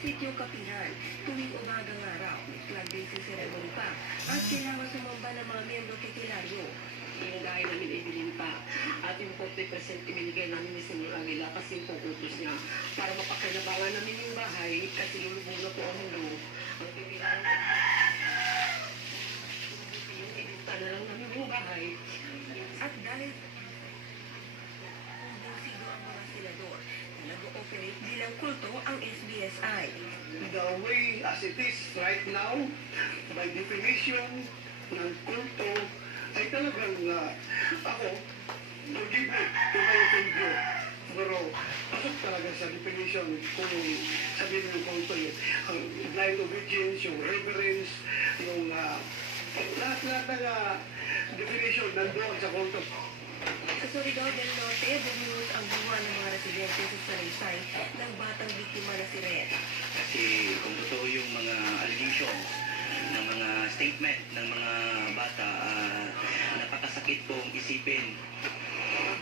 Sitio Kapihan. Tuwing umagang araw, may flag raising ceremony pa at kailangan sumamba ng mga miyembro kikilaryo. Pinagahin namin ibigin pa. At yung 40% ibinigay namin ni Senyor Aguila kasi yung puputos niya para mapakinabangan namin yung bahay kasi lulubog na po ang mundo. Ang tinilang yung ibinta na lang namin yung bahay. At dahil sigo ang mga senador na nag-ooperate bilang kulto ang SBSI. The way as it is right now, by definition ng kulto, ay talagang ako, forgive me, tumayo. Pero pasok talaga sa definition kung sabihin ng kulto yun. Ang blind obedience, yung reverence, yung lahat ng definition nandoon sa kulto. Sa Surigao del Norte, bumuhos ang buwan ng mga residente sa Salaysay ng batang biktima na si Red. Kasi kung totoo yung mga allegations ng mga statement ng mga bata, napakasakit pong isipin.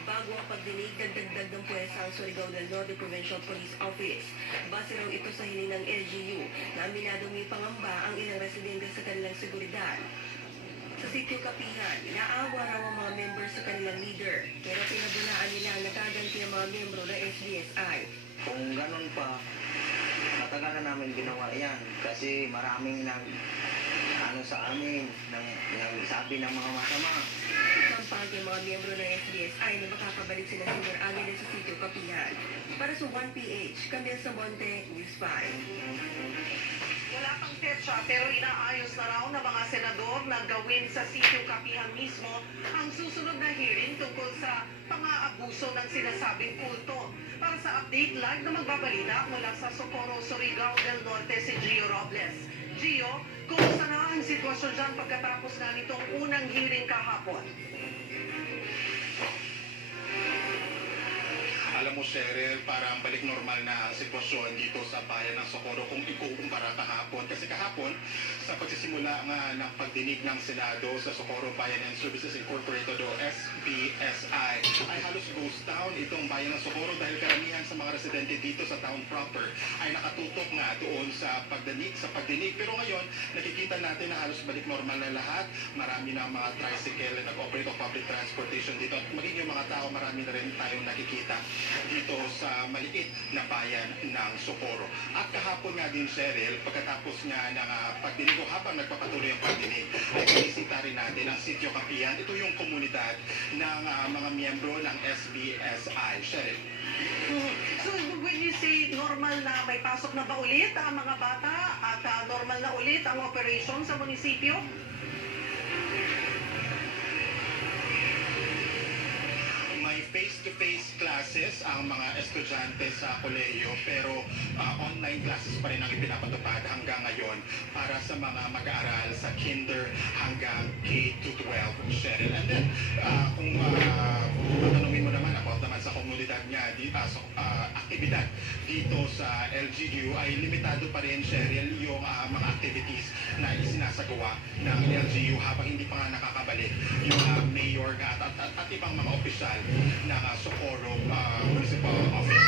Bago ang pagdinig, nagdagdag ng puwersa ang Surigao del Norte Provincial Police Office. Base raw ito sa hiling ng LGU na aminadong may pangamba ang ilang residente sa kanilang seguridad. Sa Sitio Kapihan, inaawa raw ang mga members sa kanilang leader, pero pinabulaan nila ang nagaganti ng mga membro ng SBSI. Kung ganun pa, matagal na namin ginawa yan kasi maraming sa amin, sabi ng mga masama. Kampanya ng mga miyembro ng SBSI na makakabalik sila sa Senyor Aguila sa Sitio Kapihan. Para sa 1PH, Camille Samonte, News 5. Wala pang petsa pero inaayos na raw ng mga senador na gawin sa Sitio Kapihan mismo ang susunod na hearing tungkol sa pang-aabuso ng sinasabing kulto. Para sa update, live na magbabalita mula sa Socorro, Surigao del Norte si Gio Robles. Gio, kumusta na ang sitwasyon dyan pagkatapos nga nitong unang hearing kahapon? Alam mo, Cheryl, parang balik normal na sitwasyon dito sa bayan ng Socorro kung ikukumpara kahapon. Kasi kahapon, sa pagsisimula nga ng pagdinig ng Senado sa Socorro Bayan and Services Incorporated o SBSI, ay halos ghost town itong bayan ng Socorro dahil karamihan sa mga residente dito sa town proper ay nakatutok nga doon sa pagdinig. Pero ngayon, nakikita natin na halos balik normal na lahat. Marami na mga tricycle na nag-operate o public transportation dito. At maging yung mga tao, marami na rin tayong nakikita dito sa maliit na bayan ng Socorro. At kahapon nga din, Cheryl, pagkatapos nga ng pagdinig o habang nagpapatuloy ang pagdinig, ay pinisita rin natin ang Sitio Kapihan. Ito yung komunidad ng mga miyembro ng SBSI. Cheryl. So when you say normal na may pasok na ba ulit ang mga bata at normal na ulit ang operation sa munisipyo? Face-to-face classes ang mga estudyante sa kolehiyo pero online classes pa rin ang ipinapatupad hanggang ngayon para sa mga mag-aaral sa kinder hanggang K-12, Cheryl. And then, kung tatanungin mo naman about naman sa komunidad niya, aktibidad dito sa LGU ay limitado pa rin, Cheryl, yung mga activities na isinasagawa ng LGU habang hindi pa nga nakakabalik yung mayor at ibang mga opisyal ng Socorro Municipal Office.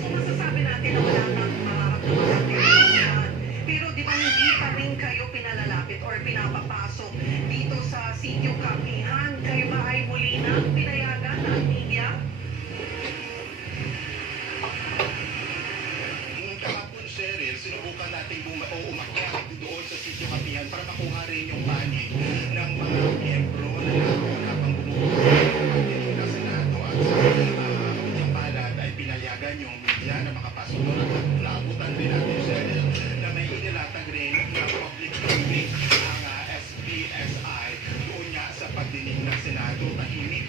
So masasabi natin na wala nang mararamdaman. Pero di ba hindi pa rin kayo pinalalapit or pinapapasok dito sa Sitio Kapihan? Kayo ba ay muli na pinayagan ng media? Kahapon, Cheryl, sinubukan natin umakyat doon sa Sitio Kapihan para makuha rin yung panig ng mga miyembro na naroon habang bumubuo ng pagdinig ng Senado at sa yung palad ay pinayagan yung media na makapasok doon at naabutan rin natin, Cheryl, na may inilatag rin na public briefing ang SBSI doon nga sa pagdinig ng Senado. Tahimik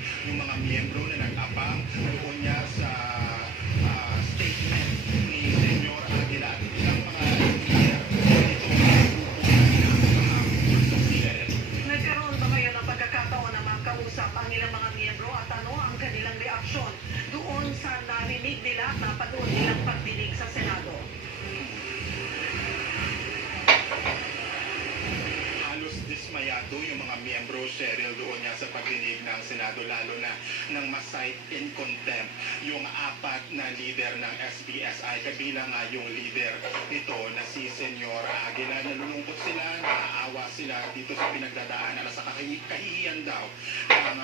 pagdinig ng Senado, lalo na nang ma-cite in contempt yung 4 na leader ng SBSI, kabilang nga yung leader nito na si Senyor Aguila. Nalulungkot sila, naaawa sila dito sa pinagdadaanan sa kahihiyan daw ang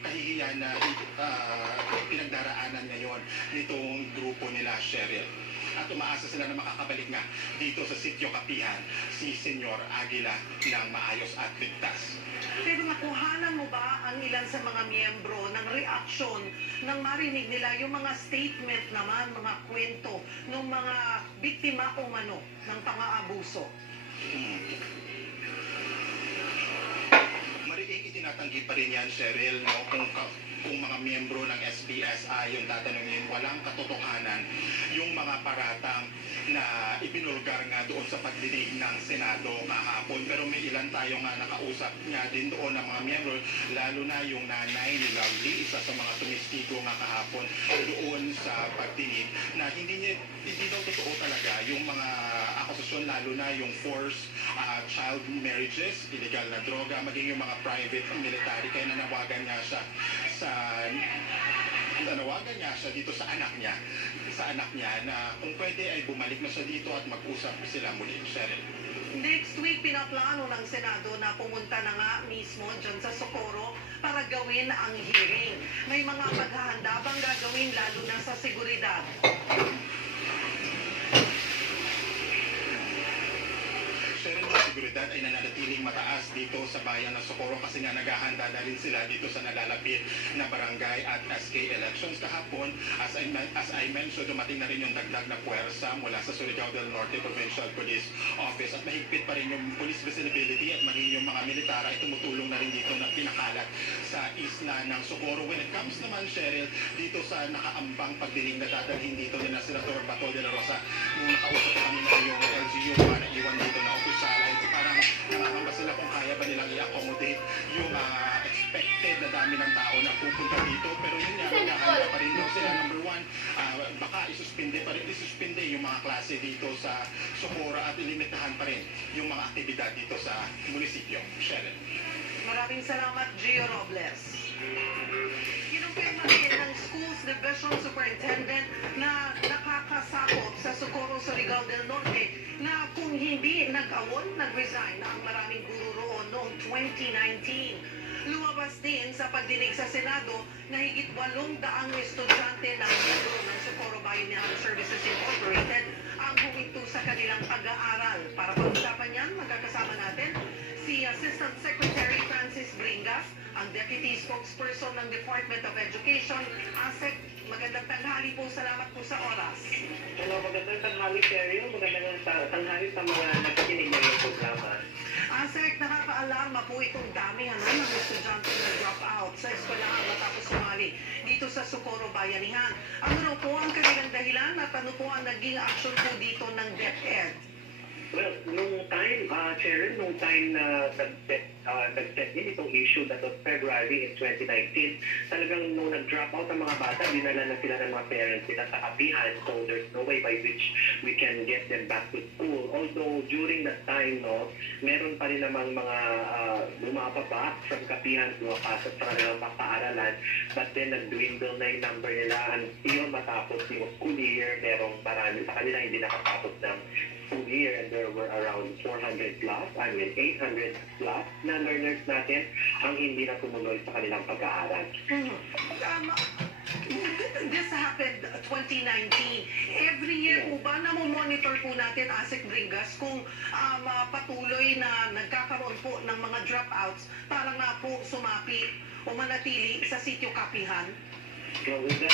kahihiyan na pinagdaraanan ngayon nitong grupo nila, Cheryl. At umaasa sila na makakabalik nga dito sa Sitio Kapihan si Senyor Aguila ng maayos at ligtas. Pero nakuhanan mo ba ang ilan sa mga miyembro ng reaksyon nang marinig nila yung mga statement naman, mga kwento ng mga biktima o mano ng pang-aabuso? Mariing itinatanggi pa rin yan, Cheryl, no? Kung mga miyembro ng SBSI yung tatanungin, walang katotohanan yung mga paratang na ibinulgar nga doon sa pagdinig ng Senado kahapon. Pero may ilan tayo nga nakausap nga din doon ng mga miyembro, lalo na yung nanay ni Lovely, isa sa mga tumistigo nga kahapon doon sa pagdinig, na hindi daw totoo talaga yung mga akusasyon, lalo na yung forced child marriages, illegal na droga, maging yung mga private military. Kaya nanawagan nga siya dito sa anak niya na kung pwede ay bumalik na siya dito at mag-usap sila muli. Cheryl. Next week, pinaplano ng Senado na pumunta na nga mismo dyan sa Socorro para gawin ang hearing. May mga paghahanda bang gagawin lalo na sa seguridad? Cheryl, yung seguridad ay nananatiling mataas dito sa bayan ng Socorro kasi nga naghahanda na rin sila dito sa nalalapit na barangay at SK elections kahapon. As I mentioned, dumating na rin yung dagdag na puwersa mula sa Surigao del Norte Provincial Police Office at mahigpit pa rin yung police visibility at maging yung mga militar ay tumutulong na rin dito na pinakalat sa isla ng Socorro. When it comes naman, Cheryl, dito sa nakaambang pagdinig na dadalhin dito ni Senator Bato de la Rosa, nung nakausap ko kanina yung LGU na naiwan dito na opisala, parang nakakamba sila kung kaya ba nilang i-accommodate yung expected na dami ng tao na pupunta dito. Pero yun nga, magkakanda pa rin daw sila. Number one, baka isuspinde yung mga klase dito sa Socorro at ilimitahan pa rin yung mga aktibidad dito sa munisipyo. Cheryl. Maraming salamat, Gio Robles. Kinumpirma rin ng Schools Division Superintendent na nakakasakop sa Socorro, Surigao del Norte na kung hindi nag-resign ang maraming guro roon noong 2019. Lumabas din sa pagdinig sa Senado na higit 800 estudyante ng miyembro ng Socorro Bayanihan Services Incorporated ang huminto sa kanilang pag-aaral. Para pag-usapan yan, magkakasama natin si Assistant Secretary Francis Bringas, ang Deputy Spokesperson ng Department of Education, ASEC. Magandang tanghali po. Salamat po sa oras. Hello, magandang tanghali, Cheryl. Magandang tanghali sa mga nakikinig ng iyong programa. ASEC, nakaka-alarma po itong dami ng estudyante na drop out sa eskwelahan matapos sumali dito sa Socorro Bayanihan. Ano raw po ang kanilang dahilan at ano po ang naging action po dito ng DepEd? Well, nung time, Cheryl, nung time na nag-set din itong issue that was February in 2019, talagang nung nag-drop out ang mga bata, dinala na sila ng mga parents nila sa Kapihan, so there's no way by which we can get them back to school. Although during that time, no, meron pa rin namang mga bumababa from Kapihan, pumapasok sa kanilang papaaralan, but then nag-dwindle na yung number nila until matapos yung school year. Merong marami sa kanila hindi nakapasok ng school year, and there were around 800 plus na learners natin ang hindi na tumuloy sa kanilang pag-aaral. This happened 2019. Every year po ba monitor po natin, ASEC Bringas, kung patuloy na nagkakaroon po ng mga dropouts para nga po sumapi o manatili sa Sitio Kapihan? So that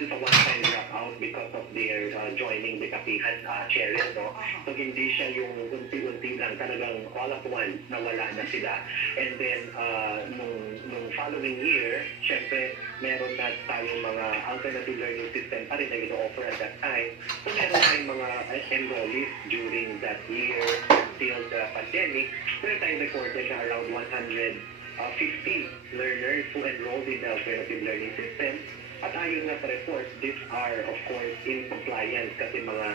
is a one-time dropout because of their joining the Kapihan, Cheryl, no? So hindi siya yung unti-unti lang, talagang all at once nawala na sila. And then nung following year, syempre meron na tayong mga alternative learning system pa rin na ino-offer at that time. So meron tayong mga enrollees during that year until the pandemic. Meron tayong recorded na around 150 learners who enrolled in the alternative learning system. At ayon nga sa report, these are of course in compliance kasi mga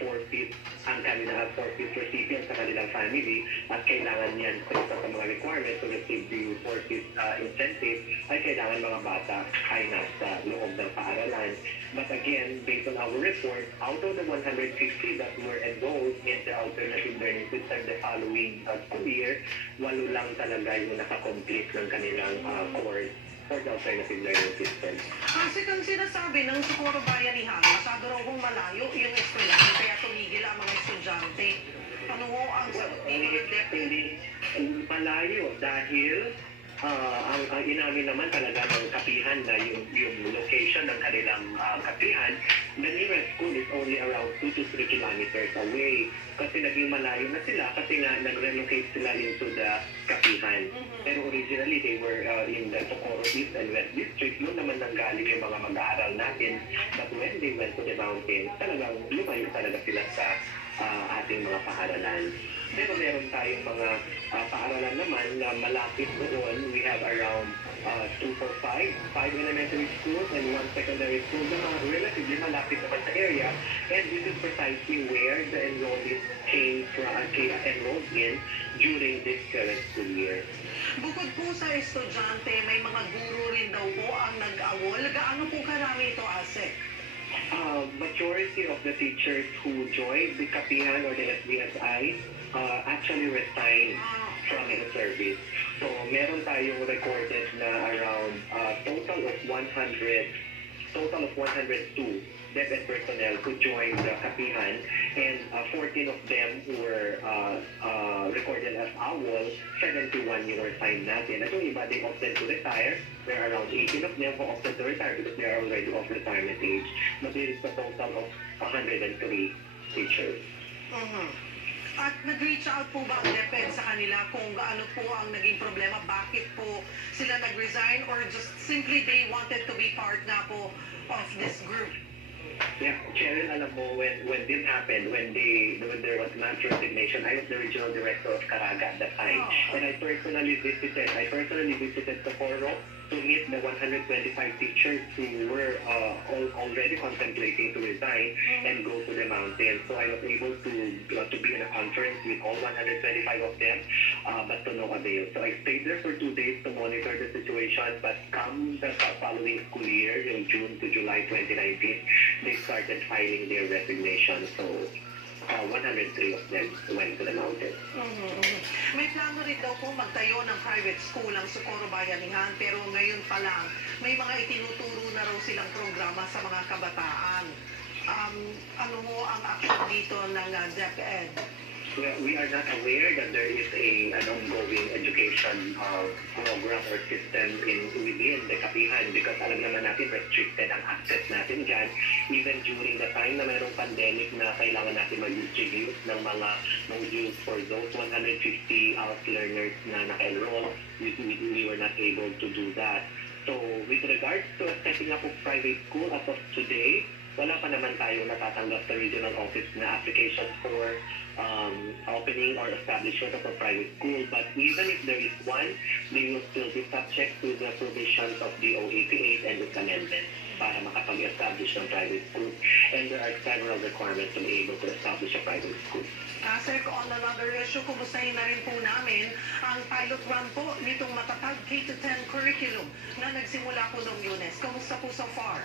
4-fifth ang kanila 4-fifth recipient sa kanilang family at kailangan yan sa mga requirements to receive the 4-fifth incentive ay kailangan mga bata ay nasa loob ng paaralan. But again, based on our report, out of the 150 that were enrolled in the alternative learning system the following school year, 8 lang talaga yung nakakomplete ng kanilang course for the alternative learning system. Kasi kung sinasabi ng Socorro Bayanihan, masyado raw kung malayo yung eskwelahan, kaya tumigil ang mga estudyante. Ano ho ang sagot dito ng DepEd? Hindi malayo dahil ang inamin naman talaga ng kapihan na yung location ng kanilang kapihan, the nearest school is only around 2 to 3 kilometers away. Kasi naging malayo na sila kasi nga nag-relocate sila into the kapihan. Pero originally they were in the Socorro East and West District. Noon naman nanggaling yung mga mag-aaral natin. But when they went to the mountains, talagang lumayo talaga sila sa ating mga paaralan. Pero meron tayong mga paaralan naman na malapit doon. We have around 2 for 5 elementary schools and 1 secondary school na relatively malapit naman sa area. And this is precisely where the enrollees came enrolled in during this current school year. Bukod po sa estudyante, may mga guro rin daw po ang nag-awol. Gaano po karami ito, Asek? Majority of the teachers who joined the Kapihan or the SBSI actually resigned from the service. So, meron tayong recorded na around total of 102 DepEd personnel who joined the Kapihan, and 14 of them were recorded as AWOL, 71 yung resigned natin. At yung iba, they opted to retire. There are around 18 of them who opted to retire because they are already of retirement age. But there is a total of 103 teachers. At nag-reach out po ba ang DepEd sa kanila kung gaano po ang naging problema? Bakit po sila nag-resign or just simply they wanted to be part na po of this group? Yeah, Cheryl, alam mo, when this happened, when there was mass resignation, I was the regional director of Caraga at that time. And I personally visited Socorro to meet the 125 teachers who were already contemplating to resign and go to the mountains. So I was able to be in a conference with all 125 of them, but to no avail. So I stayed there for 2 days to monitor the situation, but come the following school year, in June to July 2019, they started filing their resignation. So 103 of them went to the mountains. May plano rin daw po magtayo ng private school ang Socorro Bayanihan, pero ngayon pa lang may mga itinuturo na raw silang programa sa mga kabataan. Ano ho ang action dito ng DepEd? We are not aware that there is an ongoing education program or system within the Kapihan because alam naman natin restricted ang access natin dyan. Even during the time na mayroong pandemic na kailangan natin mag-distribute ng mga modules for those 150 ALS learners na naka-enroll, we were not able to do that. So with regards to setting up of private school as of today, wala pa naman tayong natatanggap sa regional office na applications for opening or establishment of a private school. But even if there is one, they will still be subject to the provisions of the O88 and its amendments para makapag-establish ng private school. And there are several requirements to be able to establish a private school. Sir, on another issue, kumustahin na rin po namin ang pilot run po nitong matatag K-10 curriculum na nagsimula po noong Lunes. Kamusta po so far?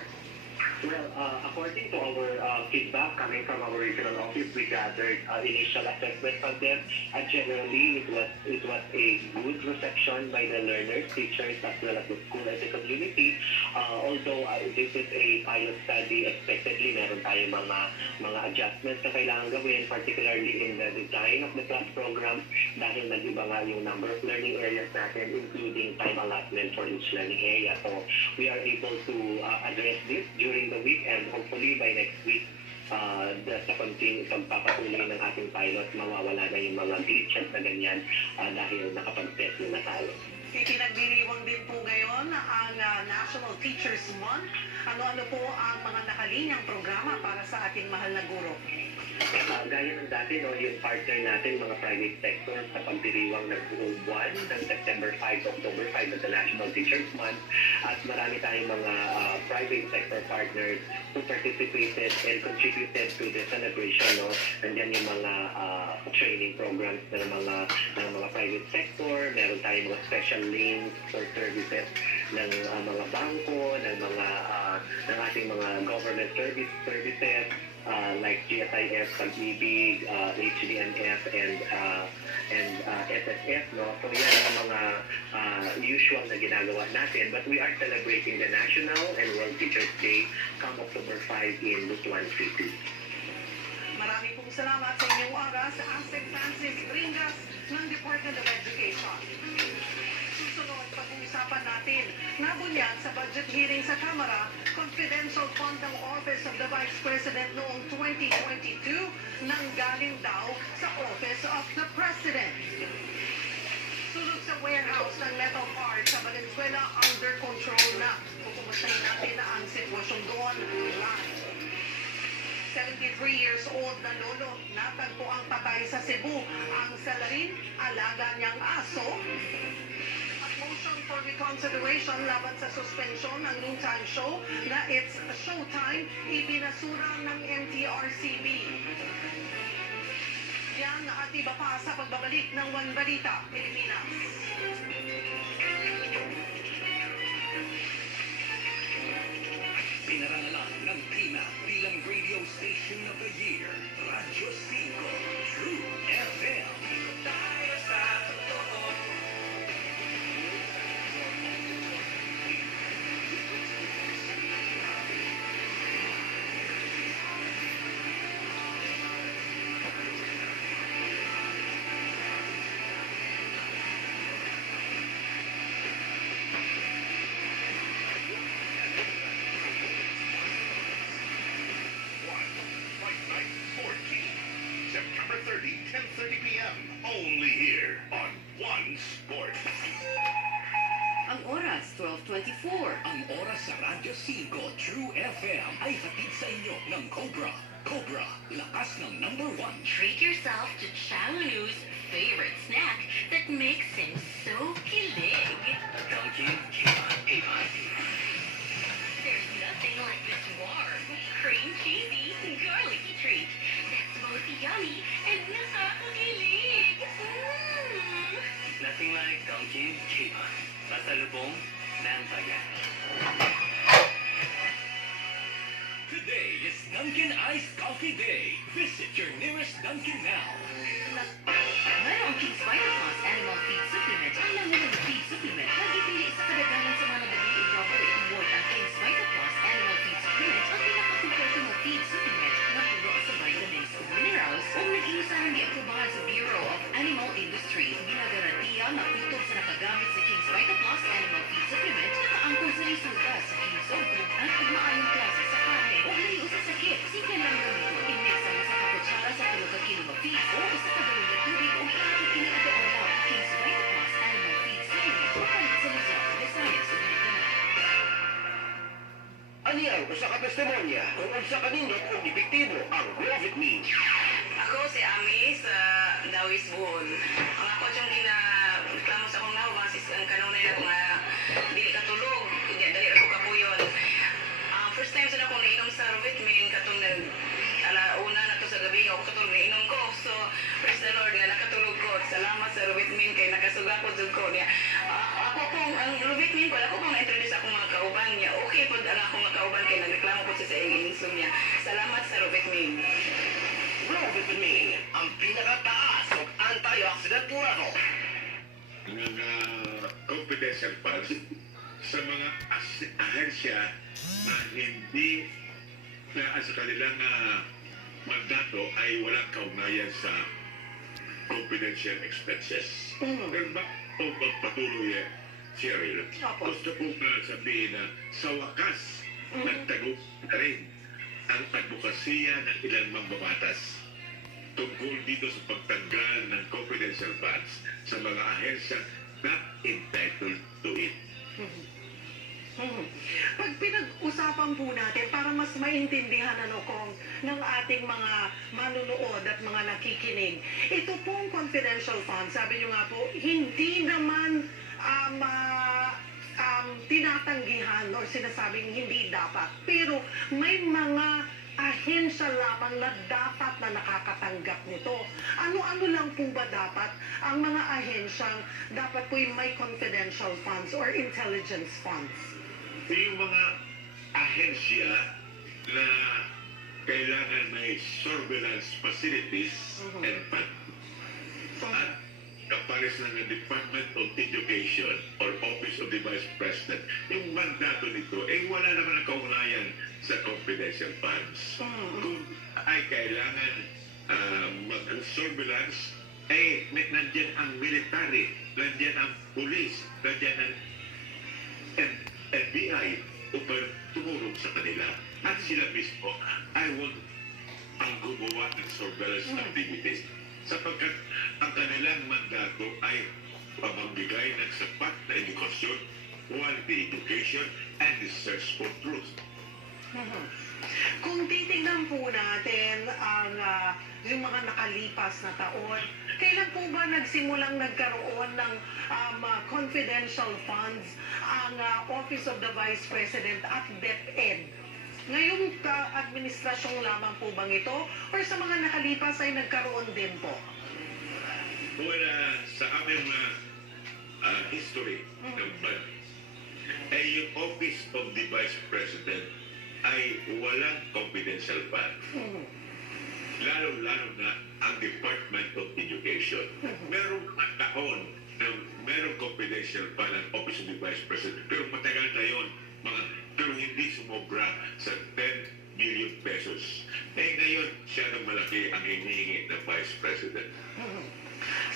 Well, according to our feedback coming from our regional office, we gathered initial assessments of them. And generally, it was a good reception by the learners, teachers, as well as the school and the community. Although this is a pilot study, expectedly meron tayo mga adjustments na kailangan gawin, particularly in the design of the class program, dahil nag-iba nga yung number of learning areas natin, including time allotment for each learning area. So we are able to address this during the week, and hopefully by next week, sa pagpapatuloy ng ating pilot, mawawala na yung mga glitches na ganyan dahil nakapag-test na tayo. Itinagdiriwang din po ngayon ang National Teachers Month. Ano-ano po ang mga nakalinyang programa para sa ating mahal na guro? Gaya ng dati, no, yung partner natin, mga private sector, sa pagdiriwang ng buong buwan ng September 5 October 5 na the National Teachers Month. At marami tayong mga private sector partners who participated and contributed to the celebration. No? Nandiyan yung mga training programs ng mga private sector. Meron tayong mga special lanes for services ng mga bangko, ng ating mga government services, like GSIS, Pag-ibig, HDMF, and SSF, no? So yan ang mga usual na ginagawa natin. But we are celebrating the National and World Teachers Day come October 5 in Butuan City. Marami pong salamat sa inyong oras, Asek Francis Bringas ng Department of Education. Susunod, pag-uusapan natin, nabunyag sa budget hearing sa Kamara, confidential fund ng Office of the Vice President noong 2022 nang galing daw sa Office of the President. Sulod sa warehouse ng metal parts sa Valenzuela, under control na. Kukumustahin natin na ang sitwasyon doon live. 73 years old na lolo, natagpo ang patay sa Cebu. Ang salarin, alaga niyang aso. At motion for reconsideration laban sa suspension ng noontime show na It's Showtime, ibinasura ng NTRCB. Yan at iba pa sa pagbabalik ng One Balita, Pilipinas. Pinarangalan ng Tina bilang Radio Station of the Year, Radyo 5, True FM. Tayo sa totoo. Fight Night 14, September 30, 10:30 p.m. Only here on One Sport. Ang oras, 12:24. Ang oras sa Radyo 5, True FM ay hatid sa inyo ng Cobra. Cobra, lakas ng #1. Treat yourself to Chalu's favorite snack that makes him so kilig. Dunkin' K-Pop. There's nothing like this warm, cream cheesy, garlicky treat that's both yummy and nakakakilig. Nothing like Dunkin' K-Pop. Pasalubong ng bayan. Today is Dunkin' Iced Coffee Day. Visit your nearest Dunkin' now. Mayroong King's Vitaplus Animal Feed Supplement. Ang laman ng feed supplement na ipili sa kadaganan sa mga nabili i-properly award ang King's Vitaplus Animal Feed Supplement ang pinakakumpleto na feed supplement na puno sa vitamins ug minerals o nag-iusahan di aprobahan sa Bureau of Animal Industry. Ginagarantiya na kutob sa nakagamit sa King's Vitaplus Animal Feed Supplement nakaangkol sa resulta sa King's Ugod at maayong klase sa karne o layo sa sakit. Simple lang gamito. I-mix ang sa kakutsara sa 2 kilo na feed o sa kagalong na tubig o ihatid kini adlaw King's Vitaplus Animal Feed Supplement o palit sa Luzon, Visayas ug Mindanao. Aniyang usa ka testimonya kung unsa kanindot og epektibo ang Grovit-Me. Ako si Ami sa Dawis Buhol. Ang ako siyang ginareklamo sa akong nawa, sis ang kanunay na ko nga dili katulog, dali ako kapuyon. First time sa akong nainom sa Rovitmin, katong alauna na to sa gabi, ako katulog nainom ko. So, praise the Lord nga nakatulog ko. Salamat sa Rovitmin kay nakasuga ko ko niya. Ako pong, ang Rovitmin ko, ako pong na-introduce akong mga kauban niya. Okay po ang akong mga kauban kay nagreklamo ko siya sa insomnia. Salamat sa Rovitmin. Grovit-Me, ang pinakataas og antioxidant level. Mga confidential funds sa mga ahensya na hindi na sa kanilang mandato ay walang kaugnayan sa confidential expenses. Pero ba o magpatuloy Cheryl? Gusto ko sabihin na sa wakas nagtagup na rin ang advokasya ng ilang mambabatas tungkol dito sa pagtanggal ng confidential funds sa mga ahensya not entitled to it. Pag pinag-usapan po natin para mas maintindihan kung ng ating mga manunood at mga nakikinig, ito pong confidential fund, sabi nyo nga po, hindi naman tinatanggihan o sinasabing hindi dapat. Pero may mga ahensya lamang na dapat na nakakatanggap nito. Ano-ano lang po ba dapat ang mga ahensyang dapat po yung may confidential funds or intelligence funds? Yung mga ahensya na kailangan may surveillance facilities and at kapares ng Department of Education or Office of the Vice President, yung mandato nito, wala naman ang kaugnayan sa confidential funds. Kung ay kailangan mag-surveillance, nandiyan ang military, nandiyan ang police, nandiyan ang FBI upang tumulong sa kanila. At sila mismo ay huwag ang gumawa ng surveillance activities sapagkat ang kanilang mandato ay pamagbigay ng sapat na edukasyon, quality education, and the search for truth. Kung titignan po natin ang yung mga nakalipas na taon, kailan po ba nagsimulang nagkaroon ng confidential funds ang Office of the Vice President at DepEd? Ngayong administrasyong lamang po bang ito? Or sa mga nakalipas ay nagkaroon din po? Wala sa aming history ng bank, yung Office of the Vice President ay walang confidential fund. Lalo-lalo na ang Department of Education. Merong taon na merong confidential fund ang Office of the Vice President. Pero matagal na yun, pero hindi sumobra sa 10 million pesos. Ngayon, siya ng malaki ang hinihingi ng Vice President.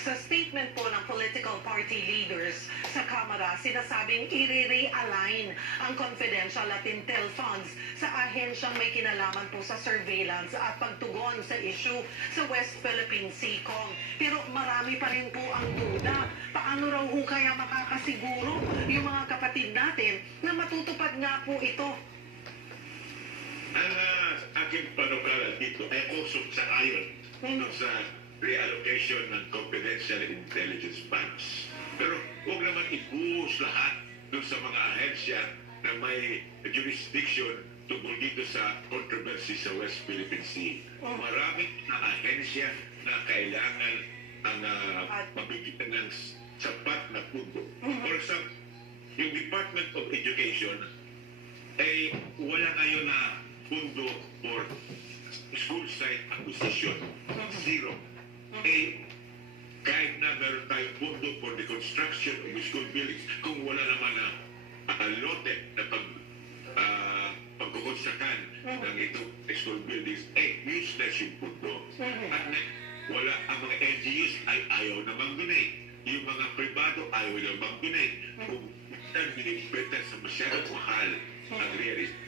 Sa statement po ng political party leaders sa Kamara, sinasabing i-realign ang confidential at intel funds sa ahensyang may kinalaman po sa surveillance at pagtugon sa issue sa West Philippine Sea Kong. Pero marami pa rin po ang duda. Paano raw ho kaya makakasiguro yung mga kapatid natin na matutupad nga po ito? Ang aking panukala dito ay kusog sa ayon sa reallocation ng confidential intelligence funds. Pero huwag naman ibuhos lahat dun sa mga ahensya na may jurisdiction tungkol dito sa controversy sa West Philippine Sea. Maraming na ahensya na kailangan ang mabigyan ng sapat na pundo. For example, yung Department of Education ay wala ngayon na pundo for school site acquisition. Zero. Kahit na meron tayong pundo for the construction of the school buildings, kung wala naman na lote na pagkukonsakan ng itong school buildings, useless yung pundo. At wala ang mga LGUs ay ayaw na mag-donate. Yung mga privado ayaw na mag-donate. Kung binibenta sa masyadong mahal ang real estate.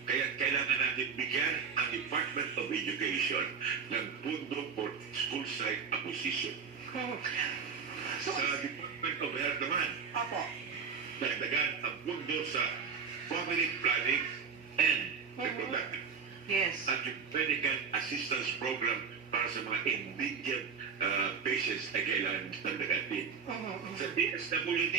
Kaya kailangan natin bigyan ang Department of Education ng pundo for school site acquisition. Sa Department of Health naman, dagdagan ang pundo sa family planning and reproductive. Yes. At yung medical assistance program para sa mga indigent patients ay kailangan dagdagan din. Sa DSWD,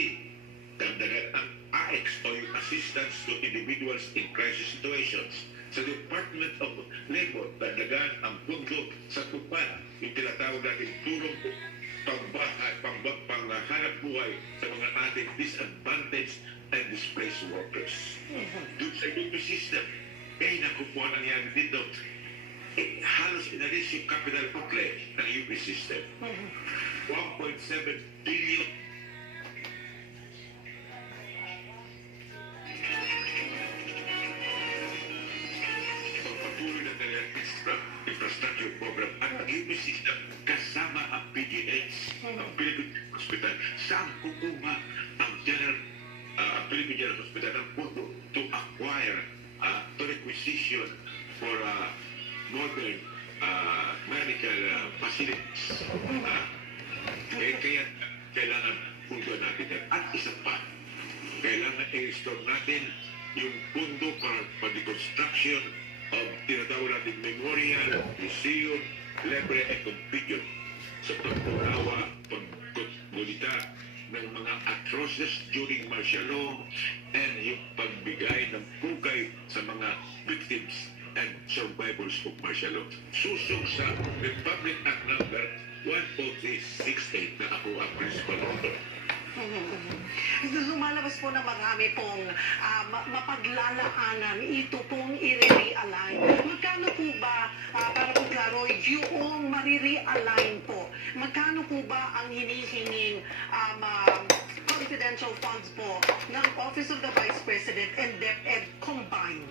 dagdagan ang AX o yung Assistance to Individuals in Crisis Situations. Sa Department of Labor, dagdagan ang pundo sa tupad, yung tinatawag natin tulong panghanap buhay sa mga ating disadvantaged and displaced workers. Doon sa UP system, nakukuha nangyari dito. Halos inalis yung capital outlay ng UP system. 1.7 billion infrastructure program at ang UP system kasama ang PGH, ang Philippine Hospital. Saan kukuha ang Philippine General Hospital ng pundo to acquire, to requisition for modern medical facilities. Kaya kailangan pundo natin yan. At isa pa, kailangan i-restore natin yung pundo para pag-reconstruction of tinatawag natin memorial, museum, library, and companion sa pagpunawa, paggulita ng mga atrocities during martial law and yung pagbigay ng pugay sa mga victims and survivors of martial law. Susong sa Republic Act number 10368 na ako ang principal author. Lumalabas po na marami pong mapaglalaanan ito pong i-realign. Magkano po ba, para po klaro, yung marirealign po, magkano po ba ang hinihinging confidential funds po ng Office of the Vice President and DepEd combined?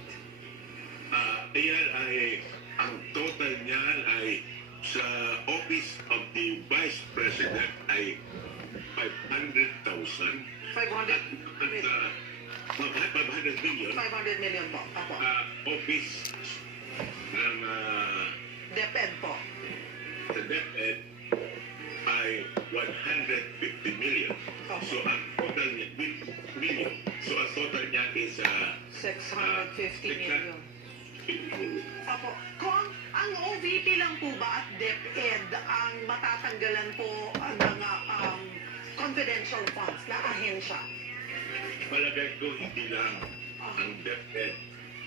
Ayan ay, ang total niyan ay sa Office of the Vice President ay 500,000. 500 million. 500 million po. Apo. Office ng DepEd po. sa DepEd ay 150 million. So ang total niya, million. So ang total niya is 650 million. Apo. Kung ang OVP lang po ba at DepEd ang matatanggalan po ng confidential funds na ahensya? Palagay ko hindi lang ang DepEd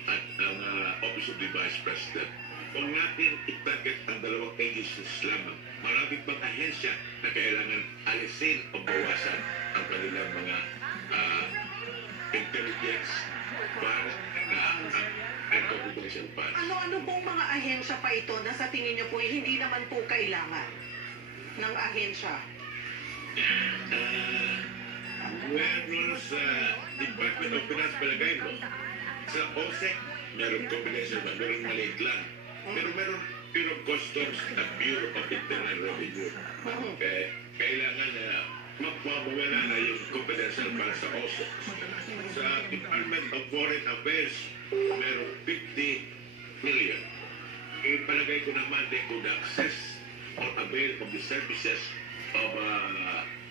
at ang Office of the Vice President. Kung natin itarget ang dalawang agencies lamang, marami pang ahensya na kailangan alisin o bawasan ang kanilang mga intelligence funds and confidential funds. Ano-ano pong mga ahensya pa ito na sa tingin niyo po hindi naman po kailangan ng ahensya? Meron sa Department of Finance, palagay mo, sa OSEC, meron confidential fund, meron maliit lang. Pero meron Bureau of Customs at Bureau of Internal Revenue. Kailangan na mawala na yung confidential fund sa OSEC. Sa Department of Foreign Affairs, meron 50 million. Palagay ko naman they could access or avail of the services of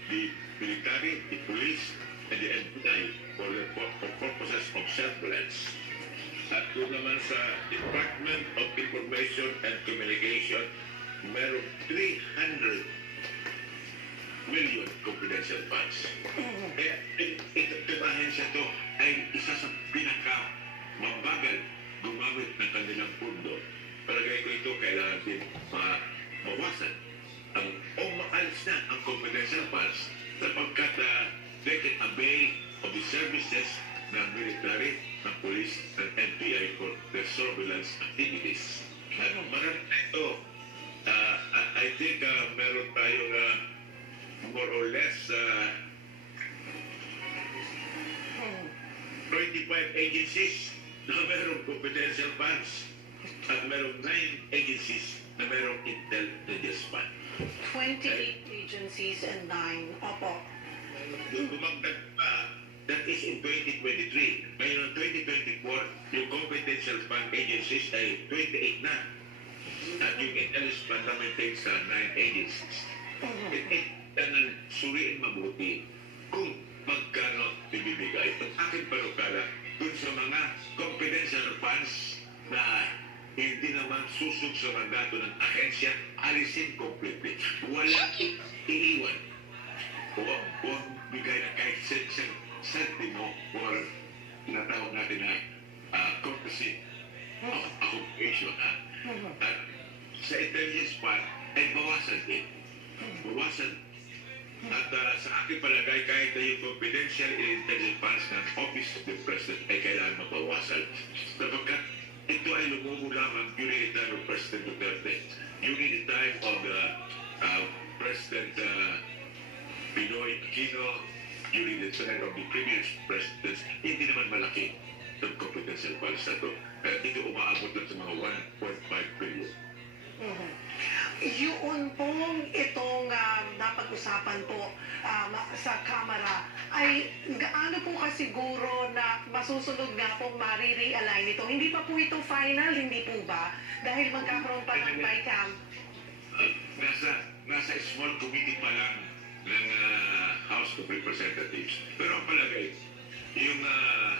the military, the police, and the NPI for purposes of surveillance. At doon naman sa Department of Information and Communication, meron 300 million confidential funds. Kaya itong ahensya to ay isa sa pinaka-mabagal gumamit ng kanilang pundo. Palagay ko ito kailangan din mawasan o maalis na ang confidential funds sapagkat they can avail of the services ng military, ng police, and NPI for their surveillance activities. At marami na ito. I think meron tayong more or less 25 agencies na merong confidential funds at merong 9 agencies na merong intelligence fund. 28 agencies and 9. Opo. Dumagdag pa, that is in 2023. Ngayon, 2024, yung confidential fund agencies ay 28 na. At yung intelligence fund na maintain sa 9 agencies. Tanang suriin mabuti kung magkano ibibigay. At aking panukala, dun sa mga confidential funds na hindi naman susog sa mandato ng ahensya, alisin completely. Walang iiwan. Huwag bigay na kahit sentimo or tinatawag natin na courtesy of occupation. At sa intelligence fund ay bawasan din. Bawasan. At sa aking palagay, kahit na yung confidential intelligence funds ng Office of the President ay kailangan mabawasan. Sapagkat ito ay lumubo lamang during the time of President Duterte. During the time of President Pinoy Aquino, during the time of the previous presidents, hindi naman malaki ang confidential funds na ito. Ito umaabot lang sa mga 1.5 billion. Yun pong itong napag-usapan po sa Kamara ay gaano po kasiguro na masusunod nga pong marirealign ito? Hindi pa po ito final, hindi po ba? Dahil magkakaroon pa ng BICAM. Nasa small committee pa lang ng House of Representatives. Pero ang palagay, yung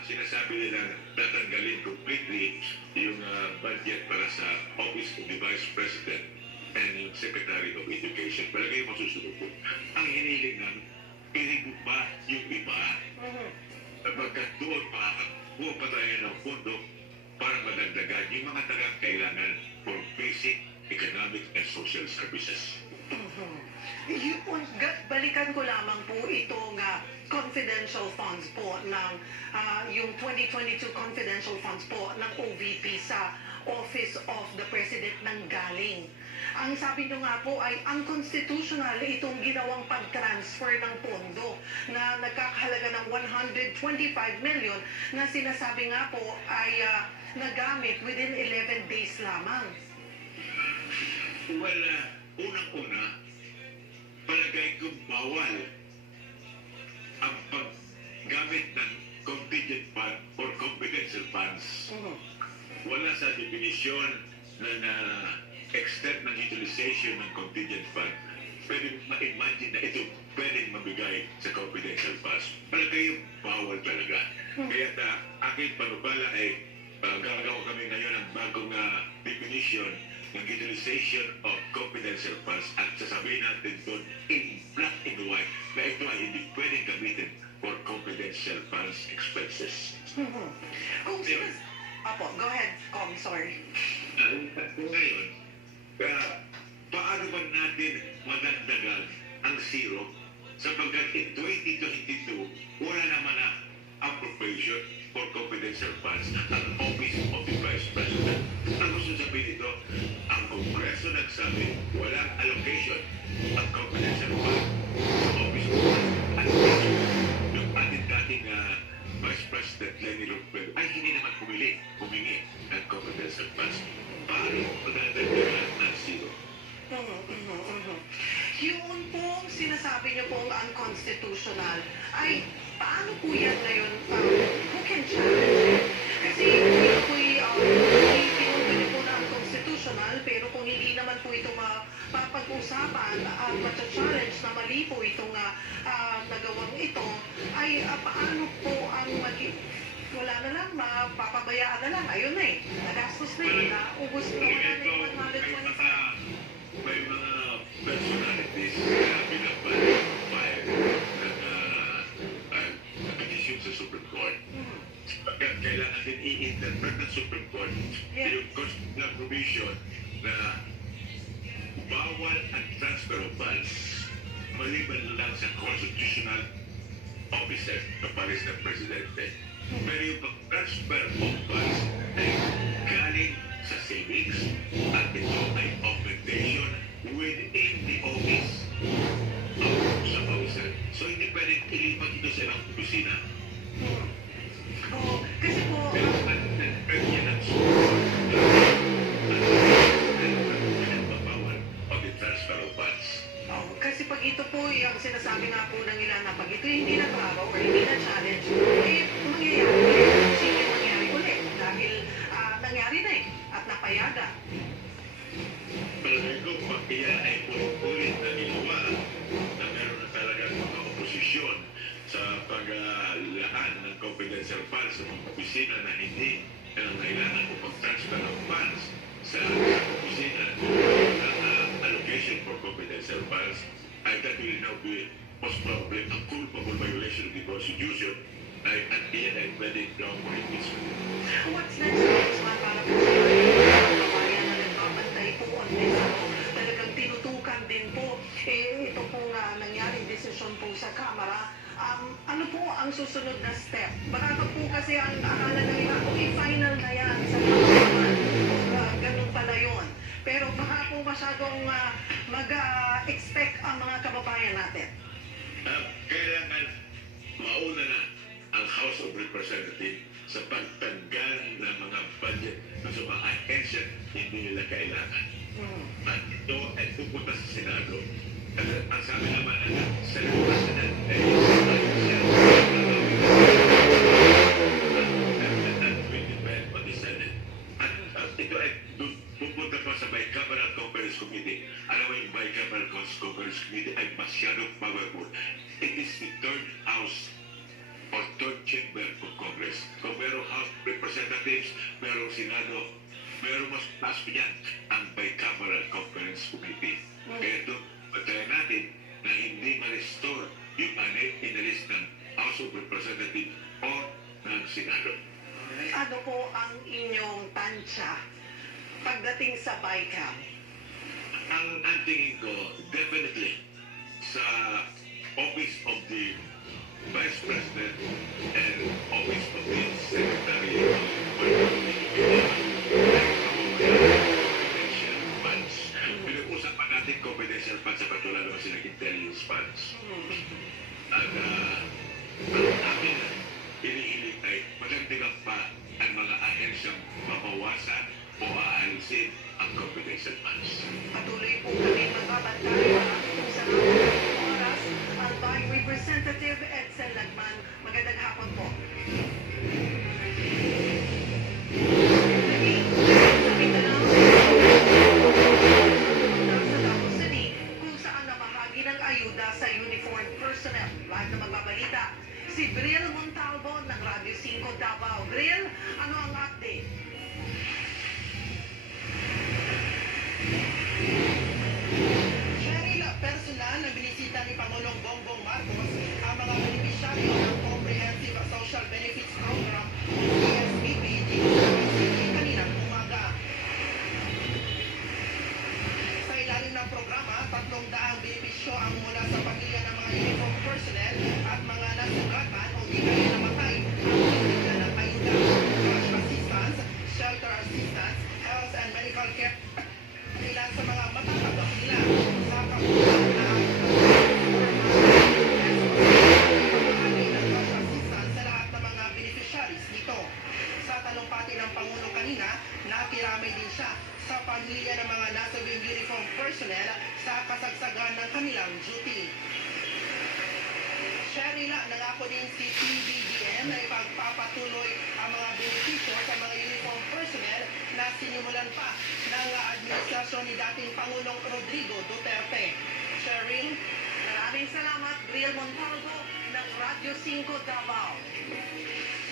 sinasabi nila tatanggalin completely yung budget para sa Office of the Vice President and yung Secretary of Education. Palagay mo susunod po. Ang hiniling namin, pinibig ba yung iba? Pagkat doon pa tayo ng pondo para madagdagan yung mga tagang kailangan for basic economic and social services. Balikan ko lamang po itong confidential funds po ng yung 2022 confidential funds po ng OVP sa Office of the President ng galing. Ang sabi nyo nga po ay unconstitutional itong ginawang pag-transfer ng pondo na nagkakahalaga ng 125 million na sinasabi nga po ay nagamit within 11 days lamang. Well, unang-una, palagay kong bawal ang paggamit ng contingent fund or confidential funds. Wala sa definisyon na extent ng utilization ng contingent fund. Pwede ma-imagine na ito pwedeng mabigay sa confidential funds. Palagay yung bawal talaga. Kaya aking panubala ay gagawa kami ngayon ng bagong definition ng utilization of confidential funds at sasabihin natin doon in black and white na ito ay hindi pwedeng gamitin for confidential funds expenses. Apo, go ahead, Com, sorry. Ngayon, paano ba natin madagdagan ang zero sapagkat in 2022 wala naman na appropriation for confidential funds ang Office of the Vice President. Ang gusto sabihin ito, ang Kongreso nagsabi walang allocation ang confidential fund sa Office of the President. At yung ating-dating Vice President Lenny Robredo ay hindi naman humingi ng confidential funds. Paano madadagdagan ang zero? Yun pong sinasabi niyo pong unconstitutional ay paano po yan ngayon? Who can challenge it? Kasi ito po'y pinunta niyo po na unconstitutional pero kung hindi naman po ito mapapag-usapan at mata-challenge na mali po itong nagawang ito ay paano po ang wala na lang, mapapabayaan na lang. Ayun na nagastos na naubos na may mga personalities na pinapayag ng petisyon sa Supreme Court. Pagkat kailangan din i-interpret ng Supreme Court yung constitutional provision na bawal ang transfer of funds maliban lang sa constitutional officer na pares ng Presidente. Pero yung pag-transfer of funds ay galing sa savings at ito ay augmentation within the office sa officer. So hindi pwedeng ilipat ito sa ilang opisina. Kasi po Pero yan ang bawal of the transfer of funds. kasi pag ito po yung sinasabi nga po ng ilan na pag ito hindi nagbago or hindi na-challenge, mangyayari ulit dahil nangyari na at napayagan. Palagay ko, pag iyan ay ulit na ginawa na meron na talaga mga oposisyon sa paglaan ng confidential funds sa mga opisina na hindi kailangan po pag-transfer ng funds sa opisina ng allocation for confidential funds, ay that will now be most probably a culpable violation of the Constitution at iyan ay pwede down for impeachment. What's next, Congressman, para po sa mga kabayan na nagbabantay po on this, talagang tinutukan din po ito po nga nangyaring desisyon po sa Kamara. Ano po ang susunod na step? Baka po kasi ang akala na nila, okay, final na yan sa Kamara. Ganun pala yun. Pero baka po masyadong mag-expect ang mga kababayan natin. Kailangan mauna na ang House of Representatives sa pagtanggal ng mga budget na sa mga ahensya hindi nila kailangan. At ito ay pupunta sa Senado. At ang sabi naman ng Senate President ay that will depend on the Senate. At ito ay pupunta pa sa Bicameral Conference Committee. Alam mo yung Bicameral Conference Committee ay masyadong powerful. It is the third house o third chamber of Congress. Kung merong House of Representatives, merong Senado, merong mas taas pa yan, ang Bicameral Conference Committee. Kaya ito, patayan natin na hindi ma-restore yung inalis ng House of Representatives o ng Senado. Ano po ang inyong tansya pagdating sa BICAM? Ang tingin ko, definitely, sa Office of the Vice President and Office of the Secretary of Confidential Funds. Pinag-usapan natin confidential funds sa katulad ng sila intelligence funds. At ang namin hinihiling ay magagdagan pa ang mga ahensyang mabawasan o aalisin ang confidential funds. Patuloy po kami magbabantayan kung sa mga oras ang by Representative Edsel Lagman. Magandang hapon po. Sa Mindanao, sa Davao City, kung saan namahagi ng ayuda sa uniformed personnel. Live na magbabalita, si Bril Montalvo ng Radio 5 Davao. Bril, ano ang update? Cheryl, personal na binisita ni Pangulong Bongbong Marcos ang mga benepisyaryo ng Comprehensive Social Benefits Program o CSBP dito sa City kaninang umaga. Sa ilalim ng programa, 300 benepisyo ang mula sa pamilya ng mga uniform personnel at mga nasugatan o di kaya namatay ang bibigyan ng ayuda, cash assistance, shelter assistance, health and medical care ilan sa mga matatanggap nila sa kapulan na pamahagi ng cash assistance sa lahat ng mga beneficiaries nito. Sa talumpati ng Pangulo kanina, nakiramay din siya sa pamilya ng mga nasabing uniform personnel sa kasagsagan ng kanilang duty. Cheryl, nangako din si PBBM na ipagpapatuloy ang mga benepisyo sa mga uniform personnel na sinimulan pa ng administrasyon ni dating Pangulong Rodrigo Duterte. Cheryl? Maraming salamat, Bril Montalvo ng Radio 5 Davao.